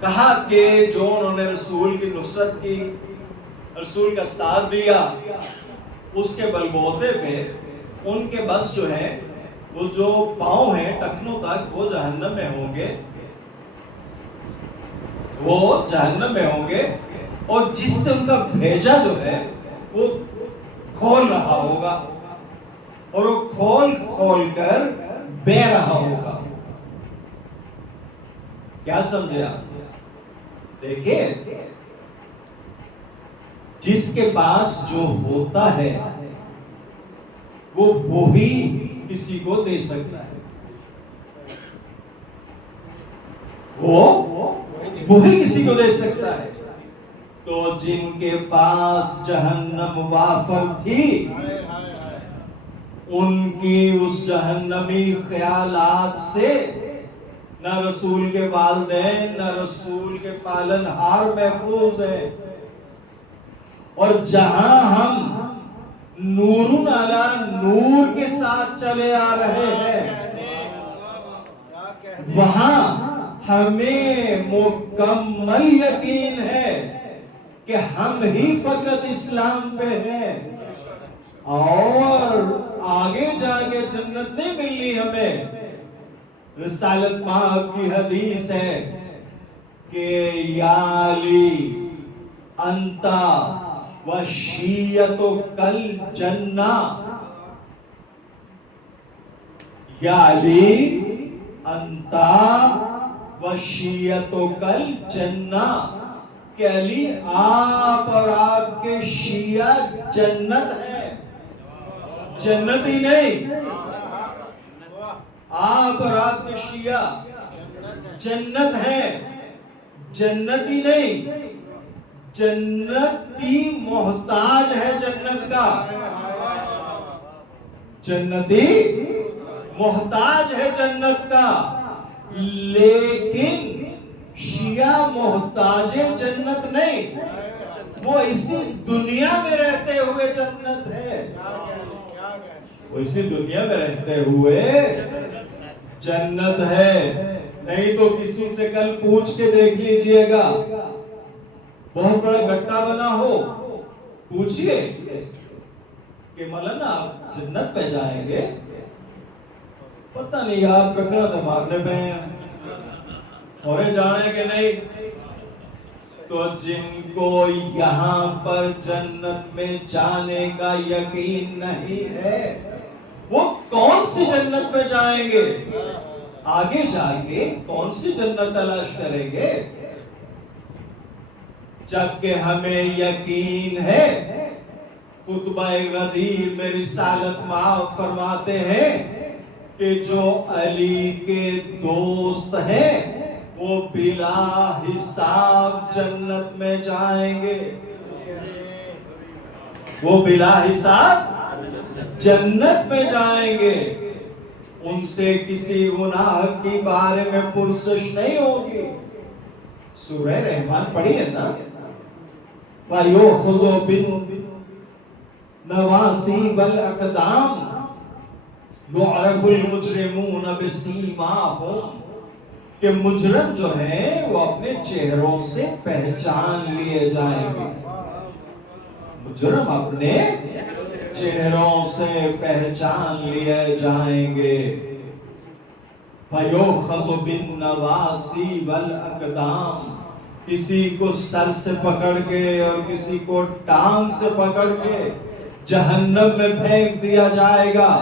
کہا کہ جو انہوں نے رسول کی نصرت کی، رسول کا ساتھ دیا، اس کے بلبوتے پہ ان کے بس جو ہے وہ جو پاؤں ہیں ٹخنوں تک وہ جہنم میں ہوں گے، وہ جہنم میں ہوں گے. اور جس سے ان کا بھیجا جو ہے وہ کھول رہا ہوگا اور وہ کھول کھول کر بے رہا ہوگا. کیا سمجھے آپ؟ دیکھیں جس کے پاس جو ہوتا ہے وہ وہی کسی کو دے سکتا ہے، وہ وہی کسی کو دے سکتا ہے. تو جن کے پاس جہنم وافر تھی ان کی اس جہنمی خیالات سے نہ رسول کے والدین نہ رسول کے پالن ہار محفوظ ہیں. اور جہاں ہم نور علی نور کے ساتھ چلے آ رہے ہیں وہاں ہمیں مکمل یقین ہے کہ ہم ہی فقط اسلام پہ ہیں اور آگے جا کے جنت نہیں ملنی ہمیں. رسالت پاک کی حدیث ہے کہ یا علی انتا وشیتو کل جنہ، یا علی انتا وشیتو کل جنہ، کہ علی آپ اور آپ کے شیعہ جنت ہے، جنت ہی نہیں. آپ اور آپ کے شیعہ جنت ہے، جنت ہی نہیں، جنتی محتاج ہے جنت کا، جنتی محتاج ہے جنت کا. لیکن شیعہ محتاج جنت نہیں، وہ اسی دنیا میں رہتے ہوئے جنت ہے، وہ اسی دنیا میں رہتے ہوئے جنت ہے. نہیں تو کسی سے کل پوچھ کے دیکھ لیجئے گا، بہت بڑا گٹا بنا ہو، پوچھئے کہ مولانا آپ جنت پہ جائیں گے؟ پتہ نہیں یار ککڑا تو مارنے پہ ہیں اور جانے کہ نہیں. تو جن کو یہاں پر جنت میں جانے کا یقین نہیں ہے وہ کون سی جنت میں جائیں گے؟ آگے جا کے کون سی جنت تلاش کریں گے؟ جبکہ ہمیں یقین ہے. خطبہ غدیر میں رسالت مآب فرماتے ہیں کہ جو علی کے دوست ہیں وہ بلا حساب جنت میں جائیں گے، وہ بلا حساب جنت میں جائیں گے. ان سے کسی گناہ کی بارے میں پرسش نہیں ہوگی. سورہ رحمان پڑھی ہے نا، وَيُؤْخَذُ بِالنَّوَاصِي وَالْأَقْدَامِ يُعْرَفُ الْمُجْرِمُونَ بِسِيمَاهُمْ، کہ مجرم جو ہیں وہ اپنے چہروں سے پہچان لیے جائیں گے. مجرم اپنے چہروں سے پہچان لیے جائیں گے. فَيُؤْخَذُ بِالنَّوَاصِي وَالْأَقْدَامِ، کسی کو سر سے پکڑ کے اور کسی کو ٹانگ سے پکڑ کے جہنم میں پھینک دیا جائے گا.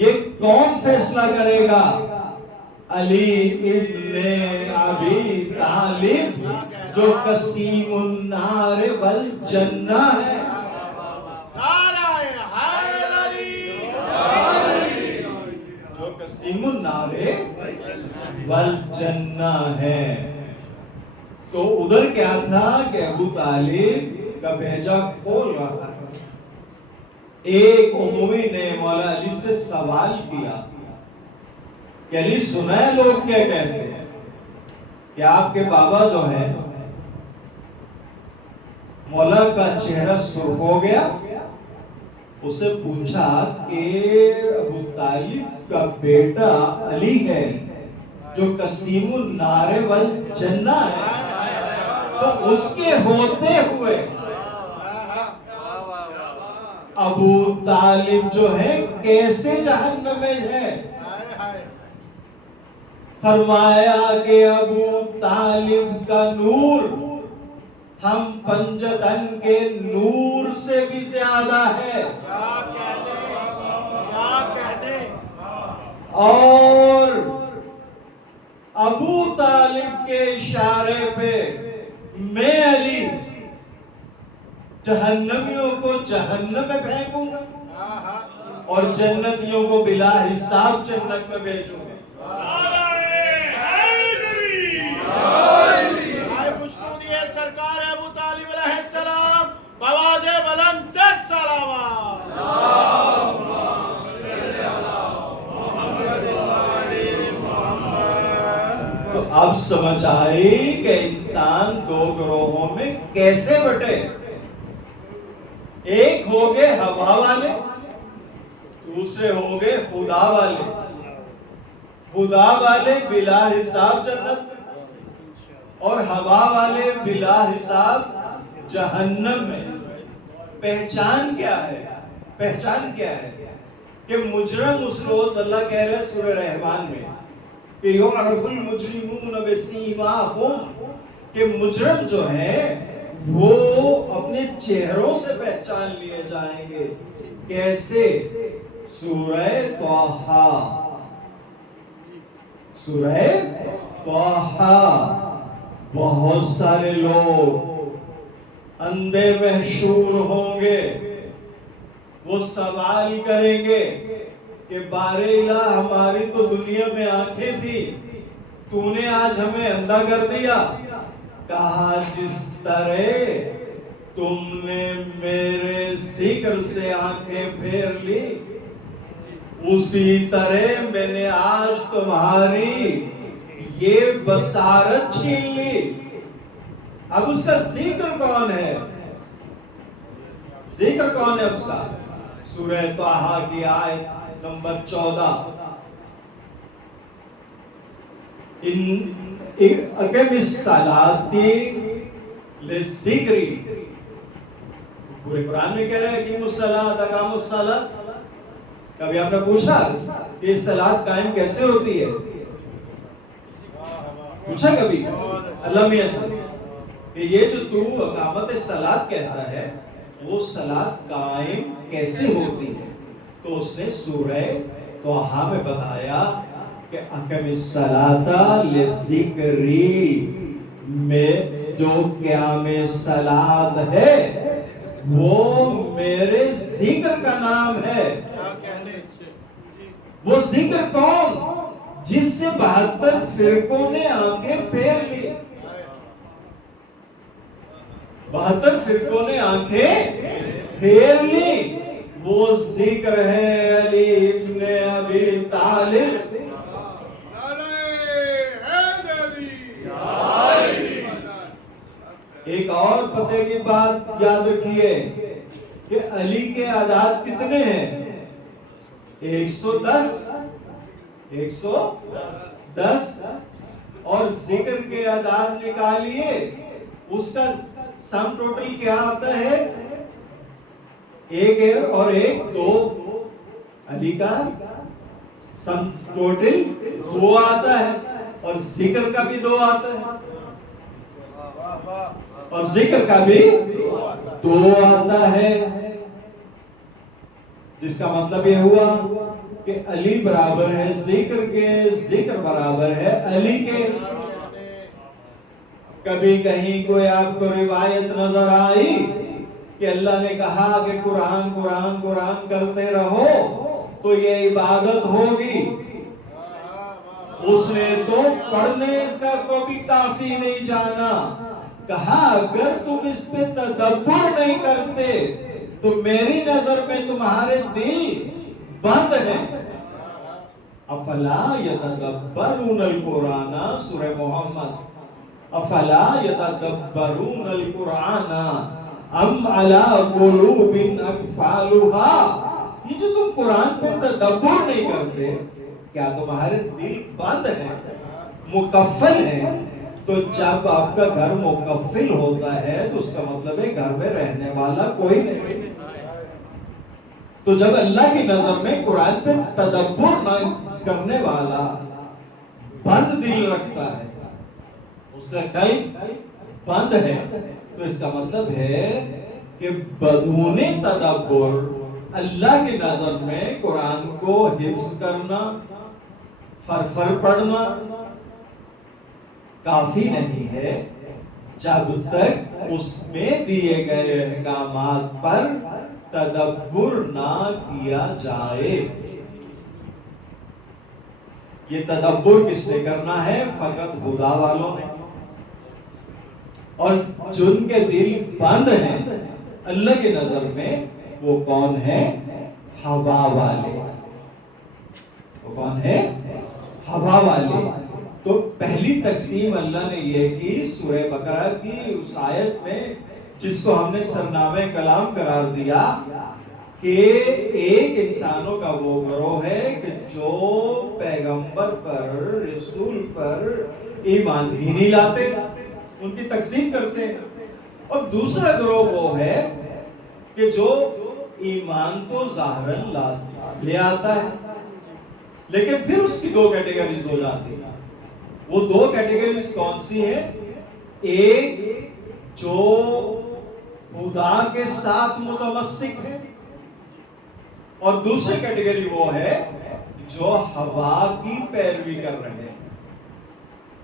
یہ کون فیصلہ کرے گا؟ علی ابن ابی طالب جو قسیم النار والجنہ ہے. نعرہ حیدری. جو قسیم النار والجنہ ہے. تو ادھر کیا تھا کہ ابو طالب کا بھیجا کھول رہا ہے. ایک عمومی نے مولا علی سے سوال کیا کہ علی سنا ہے لوگ کیا کہتے ہیں کہ آپ کے بابا جو ہے. مولا کا چہرہ سرخ ہو گیا. اسے پوچھا کہ ابو طالب کا بیٹا علی ہے جو قسیم النار والجنہ ہے, تو اس کے ہوتے ہوئے ابو طالب جو ہے کیسے جہنم میں ہے؟ فرمایا کہ ابو طالب کا نور ہم پنجتن کے نور سے بھی زیادہ ہے. اور ابو طالب کے اشارے پہ میں علی جہنمیوں کو جہنم میں پھینکوں گا اور جنتیوں کو بلا حساب جنت میں بھیجوں گا. سرکار ابو طالب علیہ السلام بواز بلند تر سلامات. تو اب سمجھ آئی کہ انسان دو گروہوں میں کیسے بٹے. ایک ہو گئے ہوا والے, دوسرے ہو گئے خدا والے. خدا والے بلا حساب جنت اور ہوا والے بلا حساب جہنم میں. پہچان کیا ہے؟ پہچان کیا ہے کہ مجرم اس روز اللہ کہہ رہے سورہ رحمان میں کہ یعرف المجرمون بسیماہم, کہ مجرم جو ہے وہ اپنے چہروں سے پہچان لیے جائیں گے. کیسے؟ سورہ طٰہٰ. سورہ طٰہٰ. بہت سارے لوگ اندھے محشور ہوں گے. وہ سوال کریں گے کہ بار الہ ہماری تو دنیا میں آنکھیں تھی, تو نے آج ہمیں اندھا کر دیا. کہا جس طرح تم نے میرے ذکر سے آنکھیں پھیر لی اسی طرح میں نے آج تمہاری یہ بصارت چھین لی. اب اس کا ذکر کون ہے؟ ذکر کون ہے اس کا؟ سورہ طٰہٰ کی آیت نمبر 14. اقم الصلاۃ للذکر. پورے قرآن میں کہہ رہے ہیں اقیم الصلاۃ اقام الصلاۃ. کبھی آپ نے پوچھا کہ یہ صلاۃ قائم کیسے ہوتی ہے؟ پوچھا کبھی اللہ میاں سے کہ یہ جو تو اقامت صلاۃ کہتا ہے وہ صلاۃ قائم کیسے ہوتی ہے؟ تو اس نے سورہ طٰہٰ میں بتایا کہ اقم الصلاۃ للذکری میں جو قیام صلاۃ ہے وہ میرے ذکر کا نام ہے. وہ ذکر کون؟ جس سے 72 فرقوں نے آنکھیں پھیر لی. 72 فرقوں نے آنکھیں پھیر لی. وہ ذکر ہے علی ابن ابی طالب. ایک اور پتے کی بات یاد رکھیے کہ علی کے اعداد کتنے ہیں؟ 110. 110. اور ذکر کے اعداد نکالیے, اس کا سم ٹوٹل کیا آتا ہے؟ ایک ہے اور ایک 2. علی کا سم ٹوٹل 2 آتا ہے اور ذکر کا بھی 2 آتا ہے اور ذکر کا بھی 2 آتا ہے. جس کا مطلب یہ ہوا کہ علی برابر ہے ذکر کے, ذکر برابر ہے علی کے. کبھی کہیں کوئی آپ کو روایت نظر آئی کہ اللہ نے کہا کہ قرآن قرآن قرآن کرتے رہو تو یہ عبادت ہوگی؟ اس نے تو پڑھنے کا کو بھی کافی نہیں جانا. کہا اگر تم اس پہ تدبر نہیں کرتے تو میری نظر میں تمہارے دل بند ہیں. افلا یتدبرون القرآن، سورہ محمد. افلا یتدبرون القرآن ام علی قلوب اقفالها. یہ جو تم قرآن پہ تدبر نہیں کرتے، کیا تمہارے دل بند ہیں، مقفل ہیں؟ تو جب آپ کا گھر مقفل ہوتا ہے تو اس کا مطلب ہے گھر میں رہنے والا کوئی نہیں. تو جب اللہ کی نظر میں قرآن پہ تدبر نہ کرنے والا بند دل رکھتا ہے، اس سے قلب بند ہے، تو اس کا مطلب ہے کہ بدون تدبر اللہ کی نظر میں قرآن کو حفظ کرنا، فرفر پڑھنا کافی نہیں ہے جب تک اس میں دیے گئے احکامات پر تدبر نہ کیا جائے. یہ تدبر کس نے کرنا ہے؟ فقط خدا والوں نے. اور جن کے دل بند ہیں اللہ کی نظر میں، وہ کون ہے؟ ہوا والے. وہ کون ہے؟ ہوا والے. تو پہلی تقسیم اللہ نے یہ کی سورہ بقرہ کی اس آیت میں، جس کو ہم نے سرنامہ کلام قرار دیا، کہ ایک انسانوں کا وہ گروہ ہے کہ جو پیغمبر پر، رسول پر ایمان ہی نہیں لاتے، ان کی تقسیم کرتے ہیں. اور دوسرا گروہ وہ ہے کہ جو ایمان تو ظاہراً لے آتا ہے، لیکن پھر اس کی دو کیٹیگریز ہو جاتی ہیں. وہ دو کیٹیگریز کون سی ہیں؟ ایک جو خدا کے ساتھ متمسک ہے، اور دوسری کیٹیگری وہ ہے جو ہوا کی پیروی کر رہے ہیں.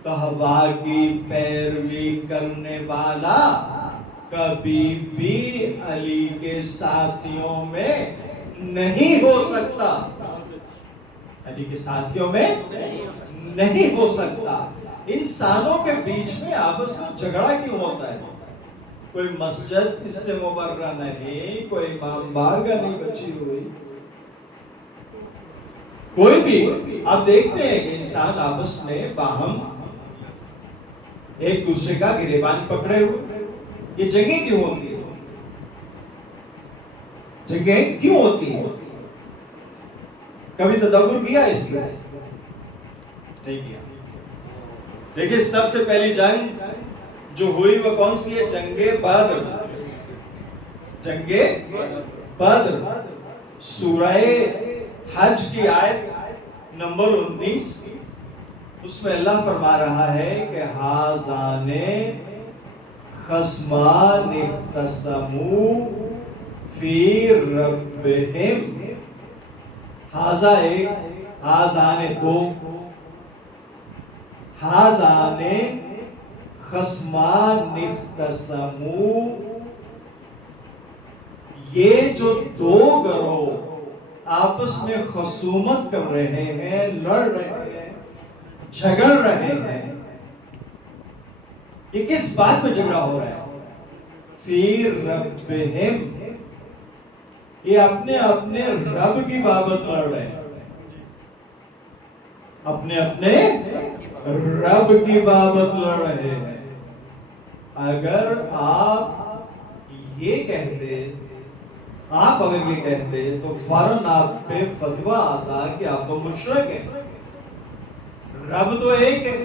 تو ہوا کی پیروی کرنے والا کبھی بھی علی کے ساتھیوں میں نہیں ہو سکتا. علی کے ساتھیوں میں نہیں ہو سکتا. انسانوں کے بیچ میں آپس میں جھگڑا کیوں ہوتا ہے؟ کوئی مسجد اس سے مبرہ نہیں، کوئی امام بارگاہ نہیں بچی ہوئی. کوئی بھی آپ دیکھتے ہیں کہ انسان آپس میں باہم ایک دوسرے کا گریبان پکڑے ہوئے. یہ جنگیں کیوں ہوتی ہیں؟ جنگیں کیوں ہوتی ہیں؟ کبھی تدبر کیا اس لیے؟ نہیں کیا. دیکھیں سب سے پہلی جنگ جو ہوئی وہ کون سی ہے؟ جنگ بدر. جنگ بدر سورہ حج کی آیت نمبر 19، اس میں اللہ فرما رہا ہے کہ ہازان خصمان اختصموا فی ربہم. ہازا ایک، ہازان دو. ہازان خصمان اختصموا، یہ جو دو گروہ آپس میں خصومت کر رہے ہیں، لڑ رہے ہیں، جھگڑ رہے ہیں، یہ کس بات پہ جھگڑا ہو رہا ہے؟ فی ربہم، یہ اپنے اپنے رب کی بابت لڑ رہے ہیں. اپنے اپنے رب کی بابت لڑ رہے ہیں. اگر آپ یہ کہتے، آپ اگر یہ کہتے تو فوراً آپ پہ فتویٰ آتا کہ آپ تو مشرک ہیں. رب تو ایک ہے،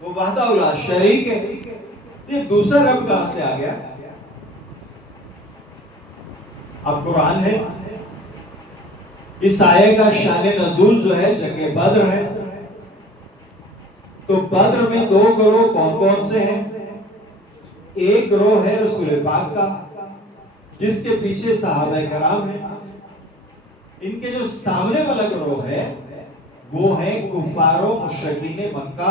وہ وحدہ لا شریک ہے. یہ دوسرا رب کہاں سے آ گیا؟ اب قرآن ہے. اس آیے کا شان نزول جو ہے جنگ بدر ہے. تو بدر میں دو گروہ کون کون سے ہیں؟ ایک گروہ ہے رسول پاک کا، جس کے پیچھے صحابہ کرام ہیں. ان کے جو سامنے والا گروہ ہے وہ ہیں کفار و مشرکین مکہ.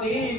3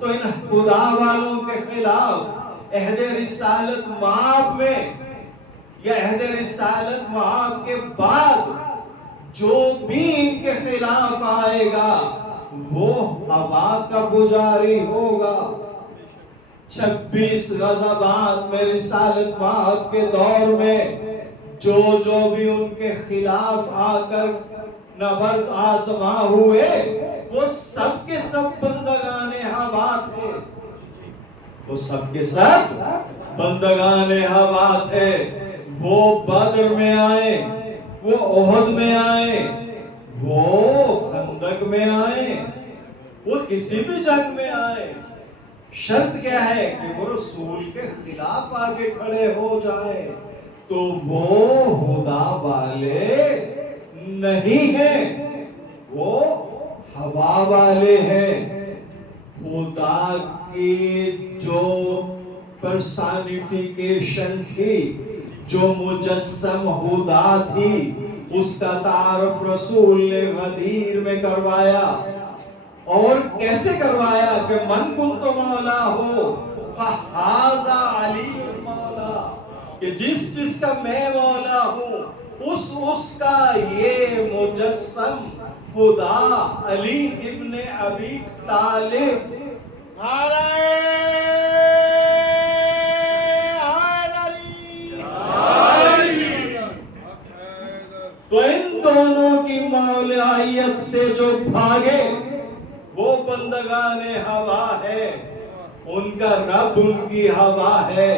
تو ان خدا والوں کے خلاف عہد رسالت مآب میں یا عہد رسالت مآب کے بعد جو بھی ان کے خلاف آئے گا وہ ہوا کا پجاری ہوگا۔ 26 غزوات میں رسالت مآب کے دور میں جو بھی ان کے خلاف آ کر نبرد آزما ہوئے وہ سب کے سب بندگان ہوا تھے، وہ سب کے سب بندگان ہوا تھے۔ وہ بدر میں آئے، وہ احد میں آئے، وہ خندق میں آئے، وہ کسی بھی جنگ میں آئے، شرط کیا ہے کہ وہ رسول کے خلاف آگے کھڑے ہو جائیں تو وہ خدا والے نہیں ہیں، وہ ہوا والے ہیں۔ خدا کی جو پرسانیفیکیشن تھی، جو مجسم خدا تھی، اس کا تعارف رسول نے غدیر میں کروایا۔ اور کیسے کروایا کہ من کنت مولا ہو فہذا علی مولا، کہ جس کا میں مولا ہوں اس کا یہ مجسم خدا علی ابن ابی طالب۔ نعرہ تو ان دونوں کی مولیت سے جو بھاگے وہ بندگان ہوا ہے، ان کا رب ان کی ہوا ہے،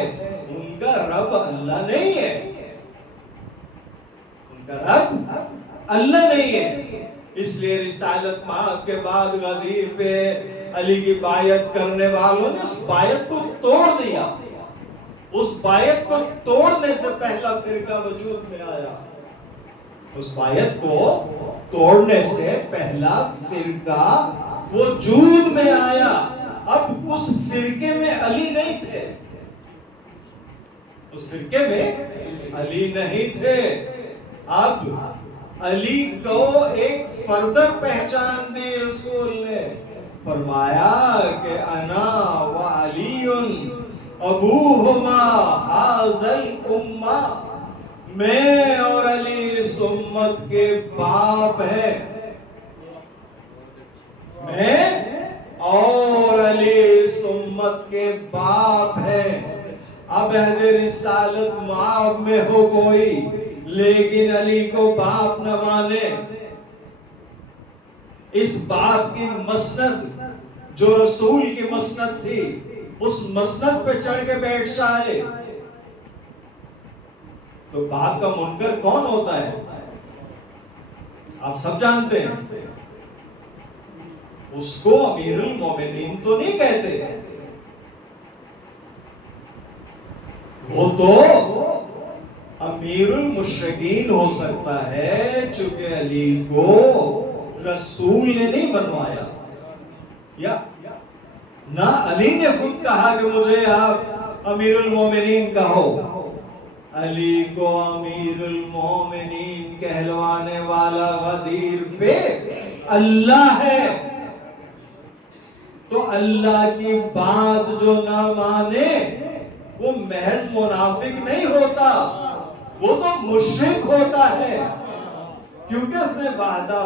ان کا رب اللہ نہیں ہے، ان کا رب اللہ نہیں ہے۔ اس لیے رسالت مآب کے بعد غدیر پہ علی کی بیعت کرنے والوں نے اس بیعت کو توڑ دیا۔ اس بیعت کو توڑنے سے پہلا فرقہ وجود میں آیا، اس بیعت کو توڑنے سے پہلا فرقہ وجود میں آیا۔ اب اس فرقے میں علی نہیں تھے، اس فرقے میں علی نہیں تھے۔ اب علی کو ایک فردر پہچان دی رسول نے، فرمایا کہ انا و علی ابوہما ھذا الامہ، میں اور علی اس امت کے باپ ہیں، میں اور علی اس امت کے باپ ہیں۔ اب عہد رسالت مآب میں ہو کوئی لیکن علی کو باپ نہ مانے، اس باپ کی مسند جو رسول کی مسند تھی اس مسند پہ چڑھ کے بیٹھ جائے تو باپ کا منکر کون ہوتا ہے؟ آپ سب جانتے ہیں، اس کو امیر المومنین تو نہیں کہتے، وہ تو امیر المشرکین ہو سکتا ہے، چونکہ علی کو رسول نے نہیں بنوایا، یا نہ علی نے خود کہا کہ مجھے آپ امیر المومنین کہو۔ علی کو امیر المومنین کہلوانے والا غدیر پہ اللہ ہے، تو اللہ کی بات جو نہ مانے وہ محض منافق نہیں ہوتا، وہ تو مشرک ہوتا ہے، کیونکہ اس نے وحدہ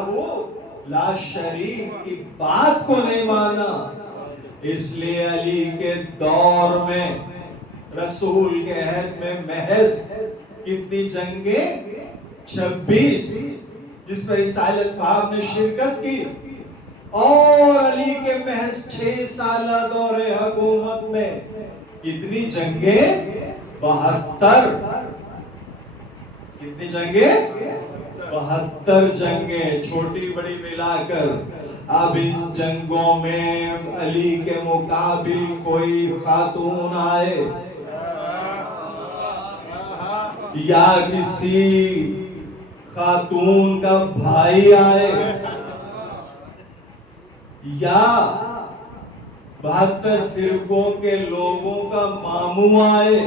لا شریک کی بات کو نہیں مانا۔ اس لیے علی کے دور میں رسول کے عہد میں محض کتنی جنگیں؟ 26، جس پر رسالت مآب نے شرکت کی، اور علی کے محض 6 سالہ دور حکومت میں کتنی جنگیں؟ 72۔ کتنی جنگیں؟ 72 جنگیں، چھوٹی بڑی ملا کر۔ اب ان جنگوں میں علی کے مقابل کوئی خاتون آئے یا کسی خاتون کا بھائی آئے یا 72 فرقوں کے لوگوں کا ماموں آئے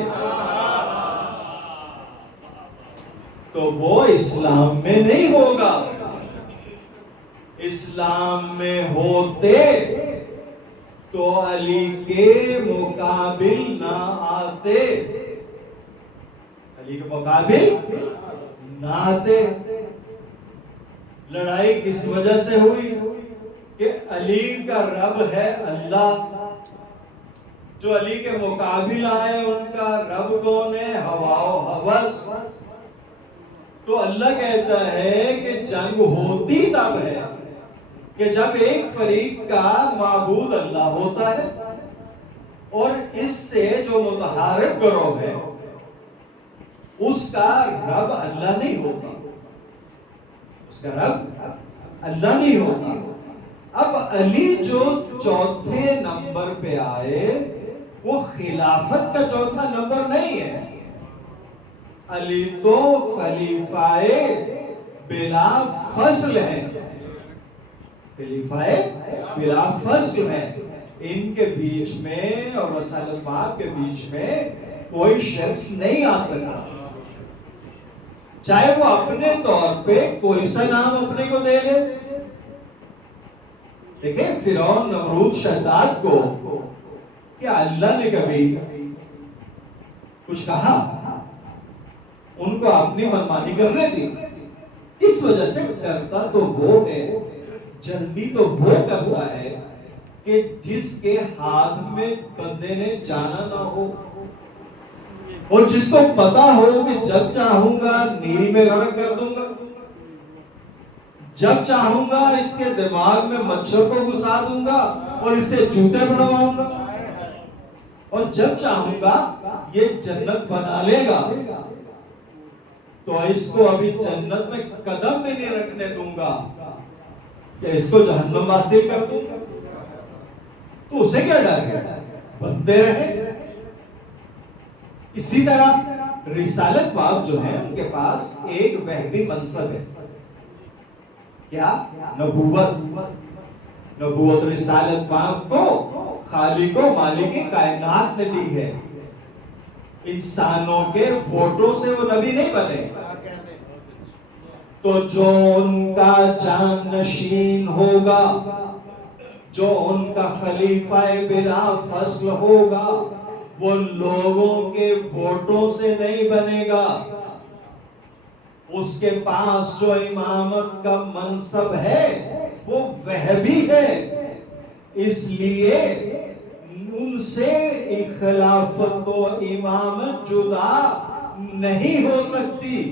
تو وہ اسلام میں نہیں ہوگا۔ اسلام میں ہوتے تو علی کے مقابل نہ آتے، علی کے مقابل نہ آتے۔ لڑائی کس وجہ سے ہوئی کہ علی کا رب ہے اللہ، جو علی کے مقابل آئے ان کا رب کون ہے؟ ہوا و ہوس۔ تو اللہ کہتا ہے کہ جنگ ہوتی تب ہے کہ جب ایک فریق کا معبود اللہ ہوتا ہے اور اس سے جو متحارب گروہ ہے اس کا رب اللہ نہیں ہوتا، اس کا رب اللہ نہیں ہوتا۔ اب علی جو چوتھے نمبر پہ آئے وہ خلافت کا چوتھا نمبر نہیں ہے، علی تو خلیفہ بلا فصل ہے، خلیفہ بلا فصل ہے۔ ان کے بیچ میں اور رسالت پاک کے بیچ میں کوئی شخص نہیں آ سکتا، چاہے وہ اپنے طور پہ کوئی سا نام اپنے کو دے لے۔ دیکھیں فرعون نمرود شداد کو کیا اللہ نے کبھی کچھ کہا؟ ان کو اپنی منمانی کرنے دی۔ کس وجہ سے؟ ڈرتا تو وہ ہے، جلدی تو وہ کرتا ہے کہ جس کے ہاتھ میں بندے نے جانا نہ ہو، اور جس کو پتا ہو کہ جب چاہوں گا نیل میں غرق کر دوں گا، جب چاہوں گا اس کے دماغ میں مچھر کو گھسا دوں گا اور اسے جوتے بنواؤں گا، اور جب چاہوں گا یہ جنت بنا لے گا تو اس کو ابھی جنت میں قدم بھی نہیں رکھنے دوں گا کہ اس کو جہنم واصل کر دوں گا۔ تو اسے کیا ڈر ہے؟ بنتے رہے۔ اسی طرح رسالت پاک جو ہے ان کے پاس ایک وہبی منصب ہے، کیا؟ نبوت۔ نبوت رسالت پاک کو خالق و مالک کائنات نے دی ہے، انسانوں کے ووٹوں سے وہ نبی نہیں بنے۔ تو جو ان کا جانشین ہوگا، جو ان کا خلیفہ بلا فصل ہوگا، وہ لوگوں کے ووٹوں سے نہیں بنے گا، اس کے پاس جو امامت کا منصب ہے وہ وہبی ہے، اس لیے ان سے خلافت و امامت جدا نہیں ہو سکتی،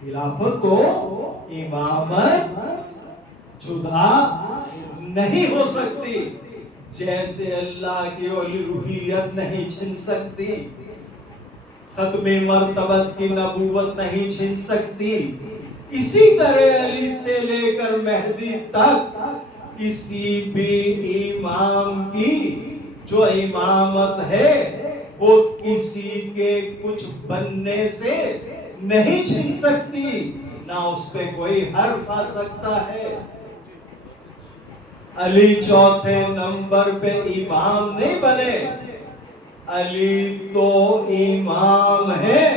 خلافت و امامت جدا نہیں ہو سکتی، جیسے اللہ کی الوہیت نہیں چھن سکتی، ختم مرتبت کی نبوت نہیں چھن سکتی، اسی طرح علی سے لے کر مہدی تک کسی بھی امام کی جو امامت ہے وہ کسی کے کچھ بننے سے نہیں چھن سکتی، نہ اس پہ کوئی حرف آ سکتا ہے۔ علی چوتھے نمبر پہ امام نہیں بنے، علی تو امام ہے،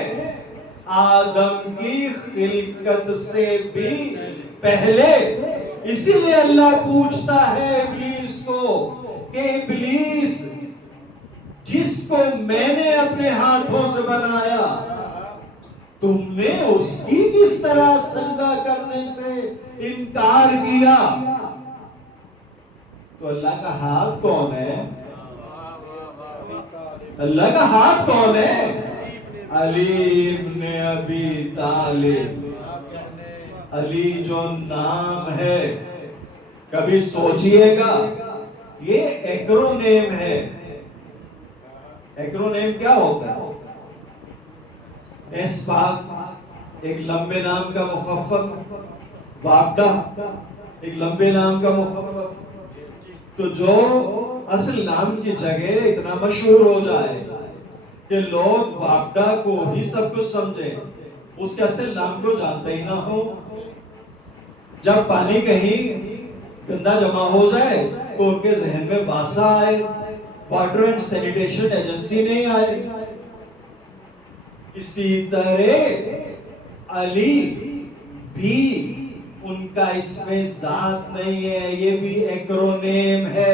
آدم کی خلقت سے بھی پہلے۔ اسی لیے اللہ پوچھتا ہے ابلیس کو کہ ابلیس جس کو میں نے اپنے ہاتھوں سے بنایا تم نے اس کی کس طرح سجدہ کرنے سے انکار کیا؟ تو اللہ کا ہاتھ کون ہے؟ اللہ کا ہاتھ کون ہے؟ علی ابن ابی طالب۔ علی جو نام ہے، کبھی سوچئے گا یہ ایکرونیم ہے۔ ایکرونیم کیا ہوتا ہے؟ ایسباق ایک لمبے نام کا مخفف، بابڈا ایک لمبے نام کا مخفف۔ تو جو اصل نام کی جگہ اتنا مشہور ہو جائے کہ لوگ بابڈا کو ہی سب کچھ سمجھیں، اس کے اصل نام کو جانتے ہی نہ ہو، جب پانی کہیں گندا جمع ہو جائے تو ان کے ذہن میں باسا آئے، واٹر اینڈ سینیٹیشن ایجنسی نہیں آئے۔ اسی طرح علی بھی ان کا اس میں ذات نہیں ہے، یہ بھی ایکرونیم ہے۔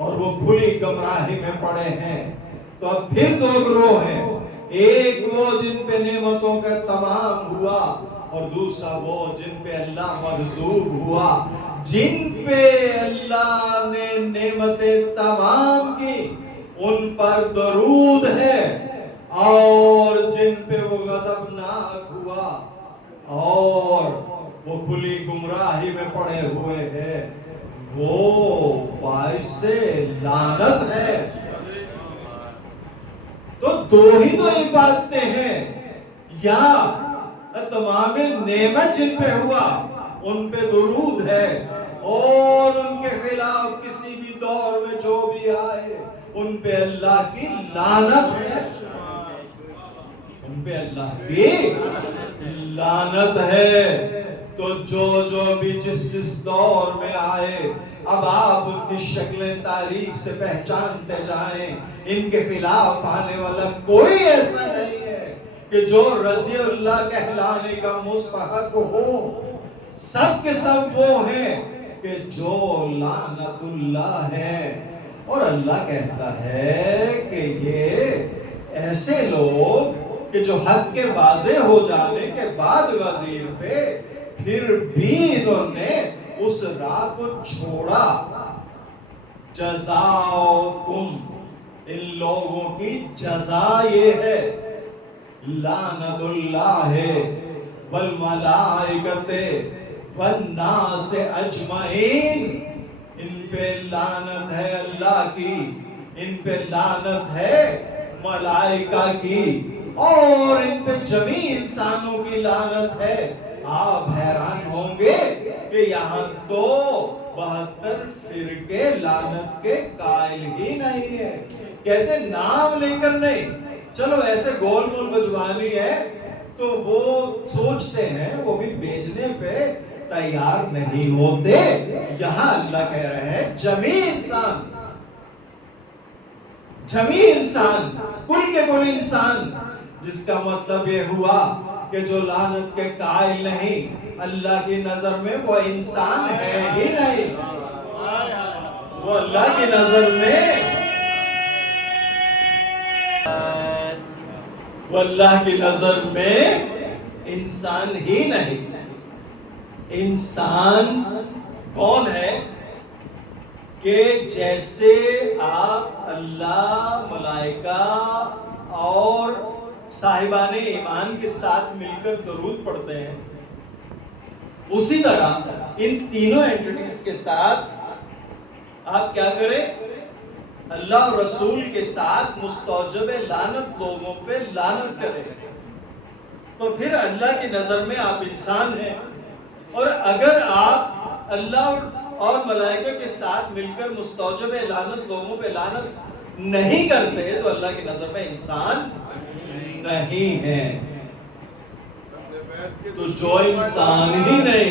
اور وہ کھلی گمراہی میں پڑے ہیں۔ تو اب پھر دو گروہ ہیں، ایک وہ جن پہ نعمتوں کا تمام ہوا، اور دوسرا وہ جن پہ اللہ مغضوب ہوا۔ جن پہ اللہ نے نعمتیں تمام کی ان پر درود ہے، اور جن پہ وہ غضبناک ہوا اور وہ کھلی گمراہی میں پڑے ہوئے ہیں، وہ باعث لعنت ہے۔ تو دو ہی تو عبادتیں ہیں، یا تمام نعمت جن پہ ہوا ان پہ درود ہے، اور ان کے خلاف کسی بھی دور میں جو بھی آئے ان پہ اللہ کی لعنت ہے، ان پہ اللہ کی لعنت ہے۔ تو جو بھی جس دور میں آئے، اب آپ ان کی شکلیں تاریخ سے پہچانتے جائیں، ان کے خلاف آنے والا کوئی ایسا نہیں ہے کہ جو رضی اللہ کہلانے کا مستحق ہو۔ سب کے سب وہ ہیں کہ جو لعنت اللہ ہے، اور اللہ کہتا ہے کہ یہ ایسے لوگ کہ جو حق کے واضح ہو جانے کے بعد غدیر پہ پھر بھی انہوں نے اس راہ کو چھوڑا۔ جزاؤکم، ان لوگوں کی جزا یہ ہے، لعنت اللہ والملائکۃ والناس اجمعین، ان پہ لعنت ہے اللہ کی، ان پہ لعنت ہے ملائکہ کی، اور ان پہ جمیع انسانوں کی لعنت ہے۔ آپ حیران ہوں گے کہ یہاں تو 72 فرقے لعنت کے قائل ہی نہیں ہے، کہتے نام لے کر نہیں، چلو ایسے گول مول بجوانی ہے تو وہ سوچتے ہیں، وہ بھی بیچنے پہ تیار نہیں ہوتے۔ یہاں اللہ کہہ رہے ہیں جمیع انسان، جمیع انسان، کل کے کل انسان، جس کا مطلب یہ ہوا کہ جو لعنت کے قائل نہیں، اللہ کی نظر میں وہ انسان ہے ہی نہیں، وہ اللہ کی نظر میں، وہ اللہ کی نظر میں انسان ہی نہیں۔ انسان کون ہے کہ جیسے آپ اللہ، ملائکہ اور صاحبان ایمان کے ساتھ مل کر درود پڑھتے ہیں، اسی طرح ان تینوں اینٹیٹیز کے ساتھ آپ کیا کریں؟ اللہ اور رسول کے ساتھ مستوجب لعنت لوگوں پہ لعنت کریں، تو پھر اللہ کی نظر میں آپ انسان ہیں۔ اور اگر آپ اللہ اور ملائکہ کے ساتھ مل کر مستوجب لعنت لوگوں پہ لعنت نہیں کرتے تو اللہ کی نظر میں انسان نہیں ہے۔ تو جو انسان ہی نہیں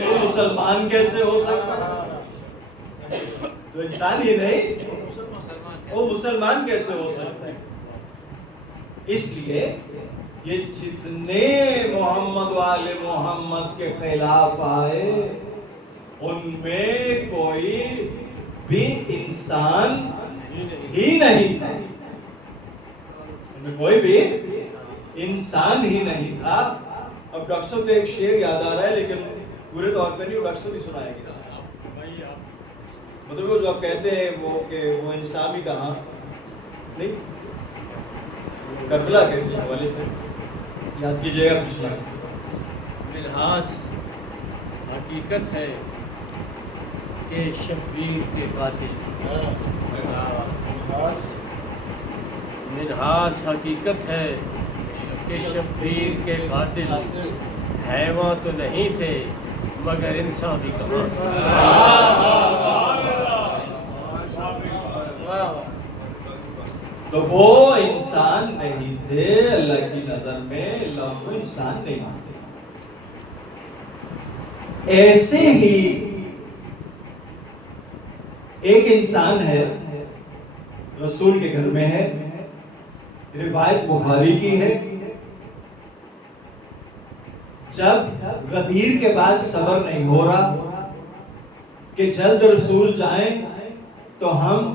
وہ مسلمان کیسے ہو سکتا؟ جو انسان ہی نہیں وہ مسلمان کیسے ہو سکتا ہے؟ اس لیے یہ جتنے محمد والے محمد کے خلاف آئے ان میں کوئی بھی انسان ہی نہیں تھا، ان میں کوئی بھی انسان ہی نہیں تھا۔ اب ڈاکٹر صاحب کو ایک شعر یاد آ رہا ہے لیکن پورے طور پہ نہیں، ڈاکٹر صاحب ہی سنائے گا۔ مطلب وہ جو آپ کہتے ہیں وہ کہ وہ انسان بھی کہاں نہیں، کربلا کے حوالے سے یاد کیجئے گا پچھلا۔ منہاس حقیقت ہے کہ شبیر کے قاتل، منہاس حقیقت ہے کہ شبیر کے قاتل حیوان تو نہیں تھے مگر انسان بھی کہاں تھا۔ تو وہ انسان نہیں تھے، اللہ کی نظر میں اللہ کو انسان نہیں مانتے۔ ایسے ہی ایک انسان ہے، رسول کے گھر میں ہے، روایت بخاری کی ہے، جب غدیر کے بعد صبر نہیں ہو رہا کہ جلد رسول جائیں تو ہم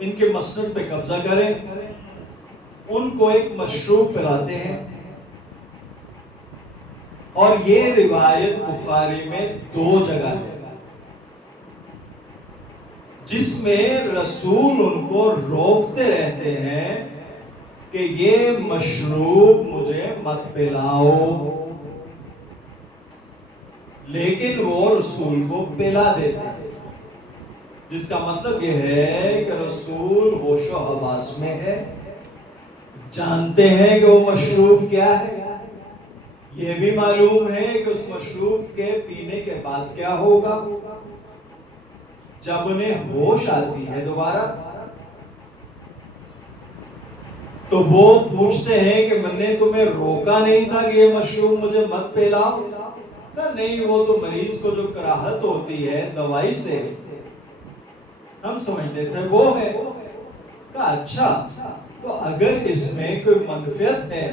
ان کے مسند پہ قبضہ کریں، ان کو ایک مشروب پلاتے ہیں. اور یہ روایت بخاری میں 2 جگہ ہے جس میں رسول ان کو روکتے رہتے ہیں کہ یہ مشروب مجھے مت پلاؤ، لیکن وہ رسول کو پلا دیتے ہیں، جس کا مطلب یہ ہے کہ رسول ہوش و حواس میں ہے، جانتے ہیں کہ وہ مشروب کیا ہے، یہ بھی معلوم ہے کہ اس مشروب کے پینے کے بعد کیا ہوگا. جب انہیں ہوش آتی ہے دوبارہ تو وہ پوچھتے ہیں کہ میں نے تمہیں روکا نہیں تھا کہ یہ مشروب مجھے مت پلاؤ. کہا نہیں، وہ تو مریض کو جو کراہت ہوتی ہے دوائی سے ہم سمجھتے تھے وہ ہے. کہا اچھا، تو اگر اس میں کوئی منفعت ہے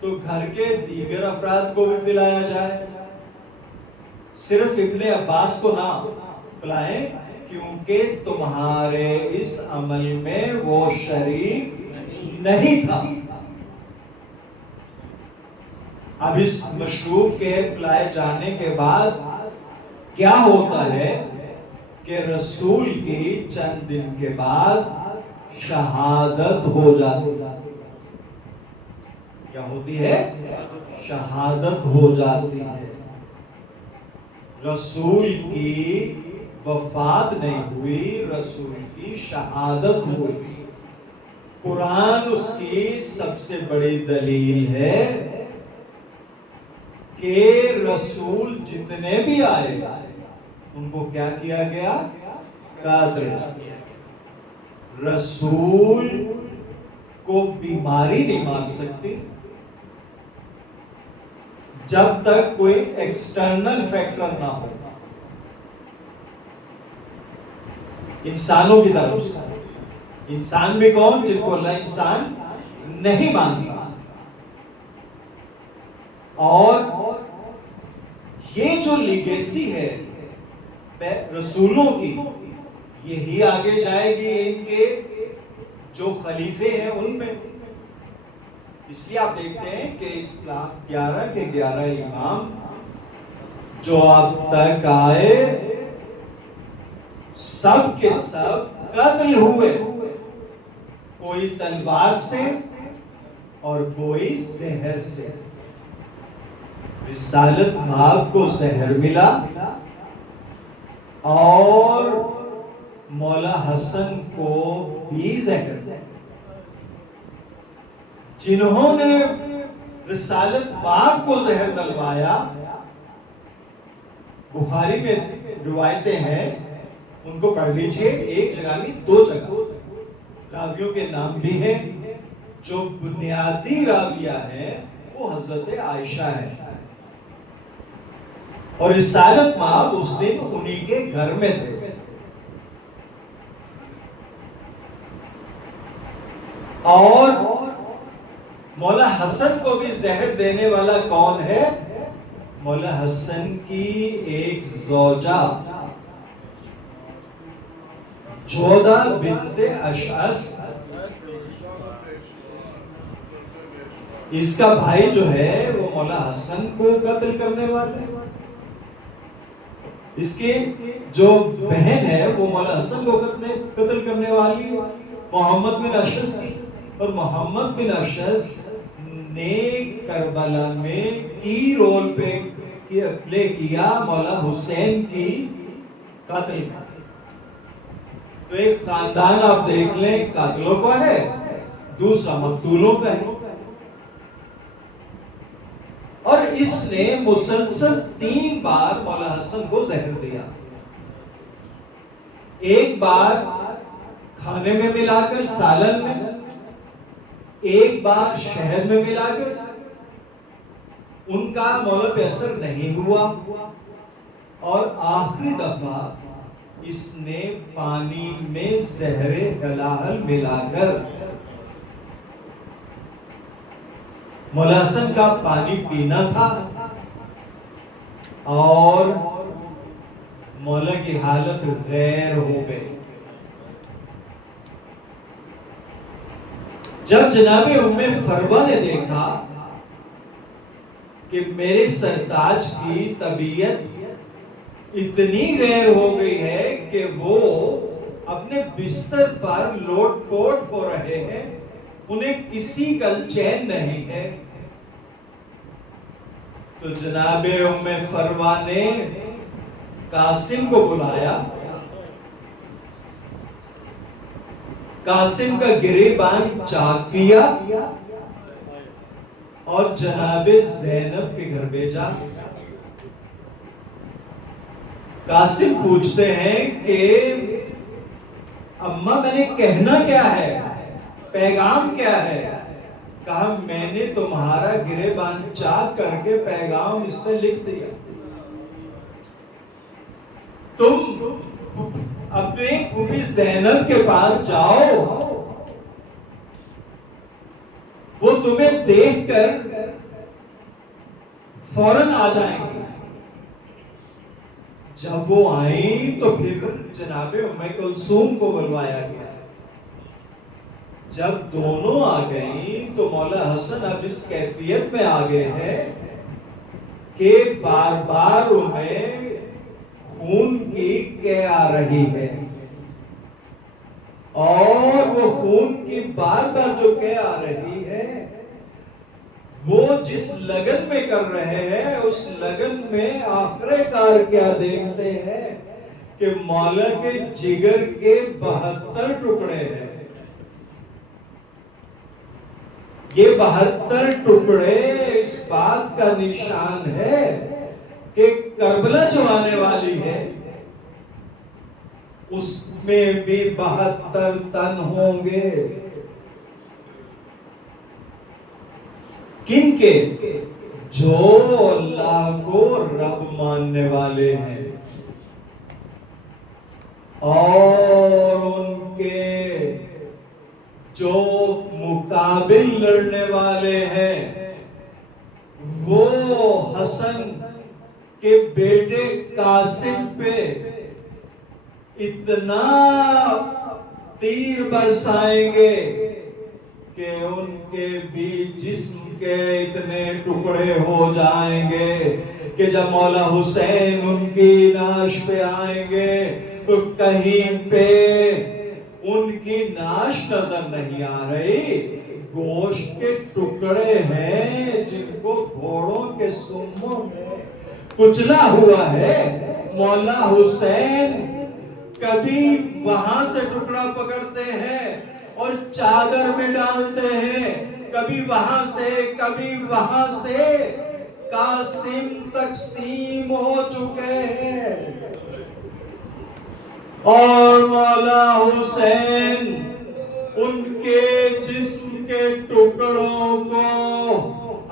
تو گھر کے دیگر افراد کو بھی پلایا جائے، صرف ابن عباس کو نہ پلائیں، کیونکہ تمہارے اس عمل میں وہ شریک نہیں تھا. اب اس مشروب کے پلائے جانے کے بعد کیا ہوتا ہے کہ رسول کی چند دن کے بعد شہادت ہو جاتی ہے. کیا ہوتی ہے؟ شہادت ہو جاتی ہے. رسول کی وفات نہیں ہوئی، رسول کی شہادت ہوئی. قرآن اس کی سب سے بڑی دلیل ہے کہ رسول جتنے بھی آئے ان کو کیا کیا گیا؟ قتل. رسول کو بیماری نہیں مار سکتی جب تک کوئی ایکسٹرنل فیکٹر نہ ہو. انسانوں کی طرف سے، انسان بھی کون؟ جن کو اللہ انسان نہیں مانتا. اور یہ جو لیگیسی ہے رسولوں کی، یہی آگے جائے گی ان کے جو خلیفے ہیں ان میں. اس لیے آپ دیکھتے ہیں کہ اسلام 11 کے 11 امام جو اب تک آئے سب کے سب قتل ہوئے، کوئی تلوار سے اور کوئی زہر سے. رسالت مآب کو زہر ملا اور مولا حسن کو بھی زہر. جنہوں نے رسالت مآب کو زہر دلوایا، بخاری میں روایتیں ہیں، ان کو پڑھ لیجئے. ایک جگہ نہیں، 2 جگہ راویوں کے نام بھی ہیں. جو بنیادی راویہ ہیں وہ حضرت عائشہ ہے، اور رسالت مآب اس دن انہی کے گھر میں تھے. اور مولا حسن کو بھی زہر دینے والا کون ہے؟ مولا حسن کی ایک زوجہ جودہ بنت اشعث. اس کا بھائی جو ہے وہ مولا حسن کو قتل کرنے والے. اس کی جو بہن ہے وہ مولا حسن کو قتل کرنے والی محمد بن اشعث کی. اور محمد بن اشعث نے کربلا میں کی رول پلے کیا مولا حسین کی قتل میں. تو ایک خاندان آپ دیکھ لیں، قاتلوں کا ہے، دوسرا مقتولوں کا ہے. اور اس نے مسلسل 3 بار مولا حسن کو زہر دیا. ایک بار کھانے میں ملا کر، سالن میں، ایک بار شہد میں ملا کر. ان کا مولا پہ اثر نہیں ہوا، اور آخری دفعہ اس نے پانی میں زہر ہلاہل ملا کر، مولا حسن کا پانی پینا تھا اور مولا کی حالت غیر ہو گئی. جب جناب ام فروا نے دیکھا کہ میرے سرتاج کی طبیعت اتنی غیر ہو گئی ہے کہ وہ اپنے بستر پر لوٹ پوٹ ہو رہے ہیں، انہیں کسی کا چین نہیں ہے، تو جناب ام فروا نے قاسم کو بلایا، قاسم کا گریبان چاک کیا اور جناب زینب کے گھر بھیجا۔ قاسم پوچھتے ہیں کہ اماں میں نے کہنا کیا ہے، پیغام کیا ہے؟ کہا میں نے تمہارا گریبان چاک کر کے پیغام اس پہ لکھ دیا، تم اپنے پھوپھی زینب کے پاس جاؤ، وہ تمہیں دیکھ کر فوراً آ جائیں گے۔ جب وہ آئیں تو پھر جناب ام کلثوم کو بلوایا گیا۔ جب دونوں آ گئیں تو مولا حسن اب اس کیفیت میں آ گئے ہیں کہ بار بار انہیں خون کی کہہ آ رہی ہے، اور وہ خون کی بار بار جو کہہ آ رہی ہے وہ جس لگن میں کر رہے ہیں، اس لگن میں آخر کار کیا دیکھتے ہیں کہ مولا کے جگر کے 72 ٹکڑے ہیں۔ یہ 72 ٹکڑے اس بات کا نشان ہے کہ کربلا جو آنے والی ہے اس میں بھی 72 تن ہوں گے۔ کن کے؟ جو اللہ کو رب ماننے والے ہیں اور ان کے جو مقابل لڑنے والے ہیں وہ حسن کے بیٹے قاسم پہ اتنا تیر برسائیں گے کہ ان کے بھی جسم کے اتنے ٹکڑے ہو جائیں گے کہ جب مولا حسین ان کی ناش پہ آئیں گے تو کہیں پہ ان کی ناش نظر نہیں آ رہی، گوشت کے ٹکڑے ہیں جن کو گھوڑوں کے سموں میں کچلا ہوا ہے۔ مولا حسین کبھی وہاں سے ٹکڑا پکڑتے ہیں اور چادر میں ڈالتے ہیں، کبھی وہاں سے کبھی وہاں سے، قاسم تقسیم ہو چکے ہیں اور مولا حسین ان کے جسم کے ٹکڑوں کو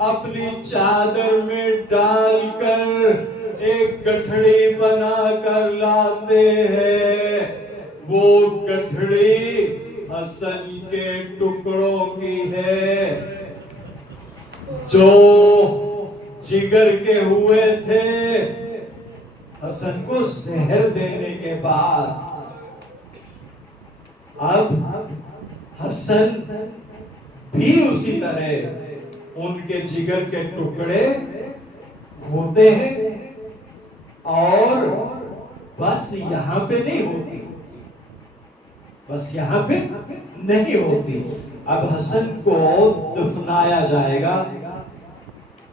اپنی چادر میں ڈال کر ایک گٹھڑی بنا کر لاتے ہیں۔ وہ گٹھڑی حسن کے ٹکڑوں کی ہے جو جگر کے ہوئے تھے حسن کو زہر دینے کے بعد۔ اب حسن بھی اسی طرح ان کے جگر کے ٹکڑے ہوتے ہیں اور بس یہاں پہ نہیں ہوتی، بس یہاں پہ نہیں ہوتی۔ اب حسن کو دفنایا جائے گا،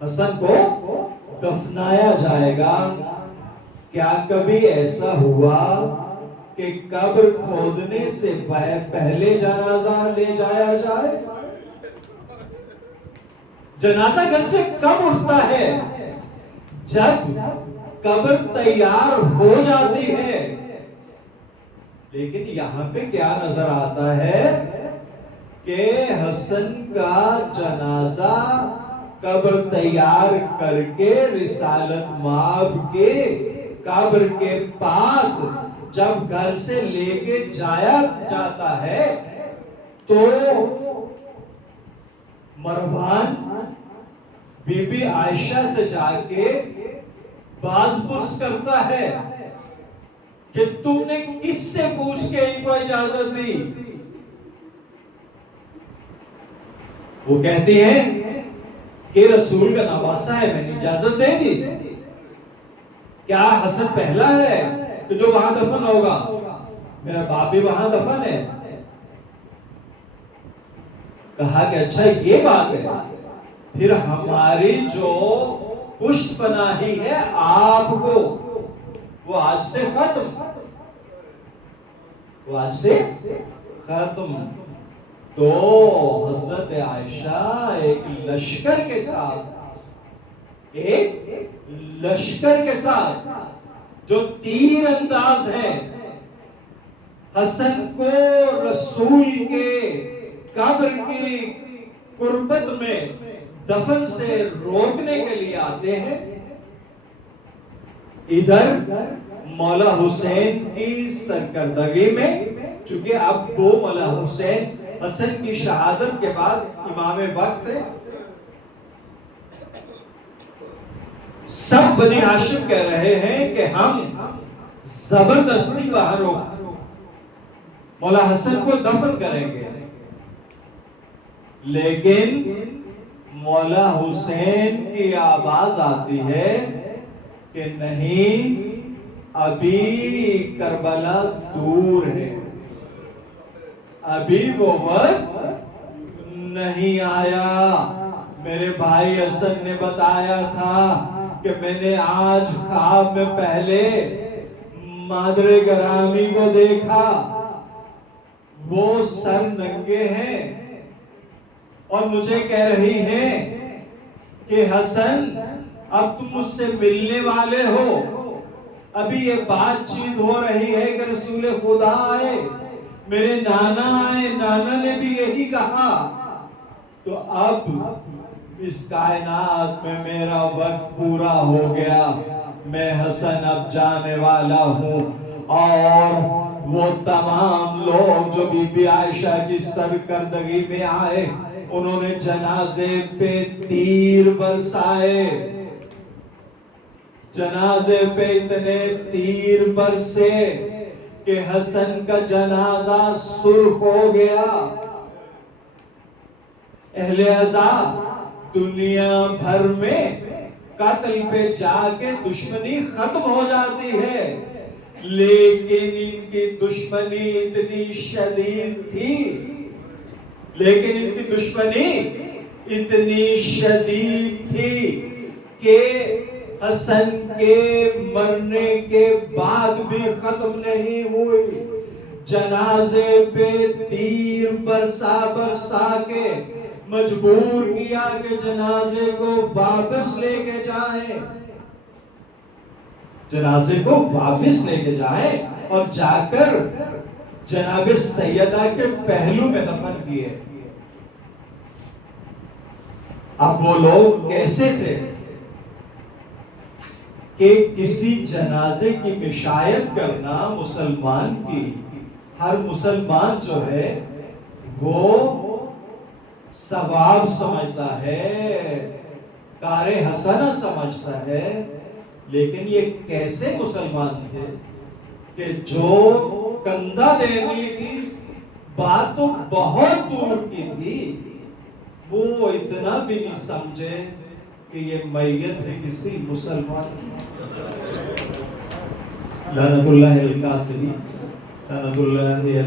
حسن کو دفنایا جائے گا۔ کیا کبھی ایسا ہوا کہ قبر کھودنے سے پہلے جنازہ لے جایا جائے؟ جنازہ گھر سے کب اٹھتا ہے؟ جب قبر تیار ہو جاتی ہے۔ لیکن یہاں پہ کیا نظر آتا ہے کہ حسن کا جنازہ قبر تیار کر کے رسالت مآب کے قبر کے پاس جب گھر سے لے کے جایا جاتا ہے تو مروان بی بی عائشہ سے جا کے باز پرس کرتا ہے کہ تم نے کس سے پوچھ کے ان کو اجازت دی؟ وہ کہتی ہیں کہ رسول کا نواسا ہے، میں نے اجازت دے دی، کیا حسن پہلا ہے کہ جو وہاں دفن ہوگا؟ میرا باپ بھی وہاں دفن ہے۔ کہا کہ اچھا یہ بات ہے، پھر ہماری جو پشت پناہی ہے آپ کو، وہ آج سے ختم، وہ آج سے ختم۔ تو حضرت عائشہ ایک لشکر کے ساتھ جو تیر انداز ہے، حسن کو رسول کے قبر کی قربت میں دفن سے روکنے کے لیے آتے ہیں۔ ادھر مولا حسین کی سرکردگی میں، چونکہ اب وہ مولا حسین حسن کی شہادت کے بعد امام وقت ہے، سب بنی ہاشم کہہ رہے ہیں کہ ہم زبردستی باہر مولا حسن کو دفن کریں گے، لیکن مولا حسین کی آواز آتی ہے کہ نہیں، ابھی کربلا دور ہے، ابھی وہ وقت نہیں آیا۔ میرے بھائی حسن نے بتایا تھا کہ میں نے آج خواب میں پہلے مادر گرامی کو دیکھا، وہ سر ننگے ہیں اور مجھے کہہ رہی ہیں کہ حسن اب تم مجھ سے ملنے والے ہو۔ ابھی یہ بات چیت ہو رہی ہے کہ رسول خدا آئے، میرے نانا آئے، نانا نے بھی یہی کہا۔ تو اب اس کائنات میں میرا وقت پورا ہو گیا، میں حسن اب جانے والا ہوں۔ اور وہ تمام لوگ جو بی بی عائشہ کی سرکردگی میں آئے، انہوں نے جنازے پہ تیر برسائے، جنازے پہ اتنے تیر برسے کہ حسن کا جنازہ سرخ ہو گیا۔ اہل عزا دنیا بھر میں قتل پہ جا کے دشمنی ختم ہو جاتی ہے، لیکن ان کی دشمنی اتنی شدید تھی، کہ حسن کے مرنے کے بعد بھی ختم نہیں ہوئی۔ جنازے پہ تیر برسا کے مجبور کیا کہ جنازے کو واپس لے کے جائیں، جنازے کو واپس لے کے جائیں اور جا کر جناب سیدہ کے پہلو میں دفن کیے۔ اب وہ لوگ کیسے تھے کہ کسی جنازے کی مشایعت کرنا مسلمان کی، ہر مسلمان جو ہے وہ ثواب سمجھتا ہے، کار حسنہ سمجھتا ہے، لیکن یہ کیسے مسلمان تھے کہ جو کندھا دینے کی بات تو بہت دور کی تھی، وہ اتنا بھی نہیں سمجھے کہ یہ میت ہے کسی مسلمان کی۔ لعنت اللہ القاسمی، لعنت اللہ علیہ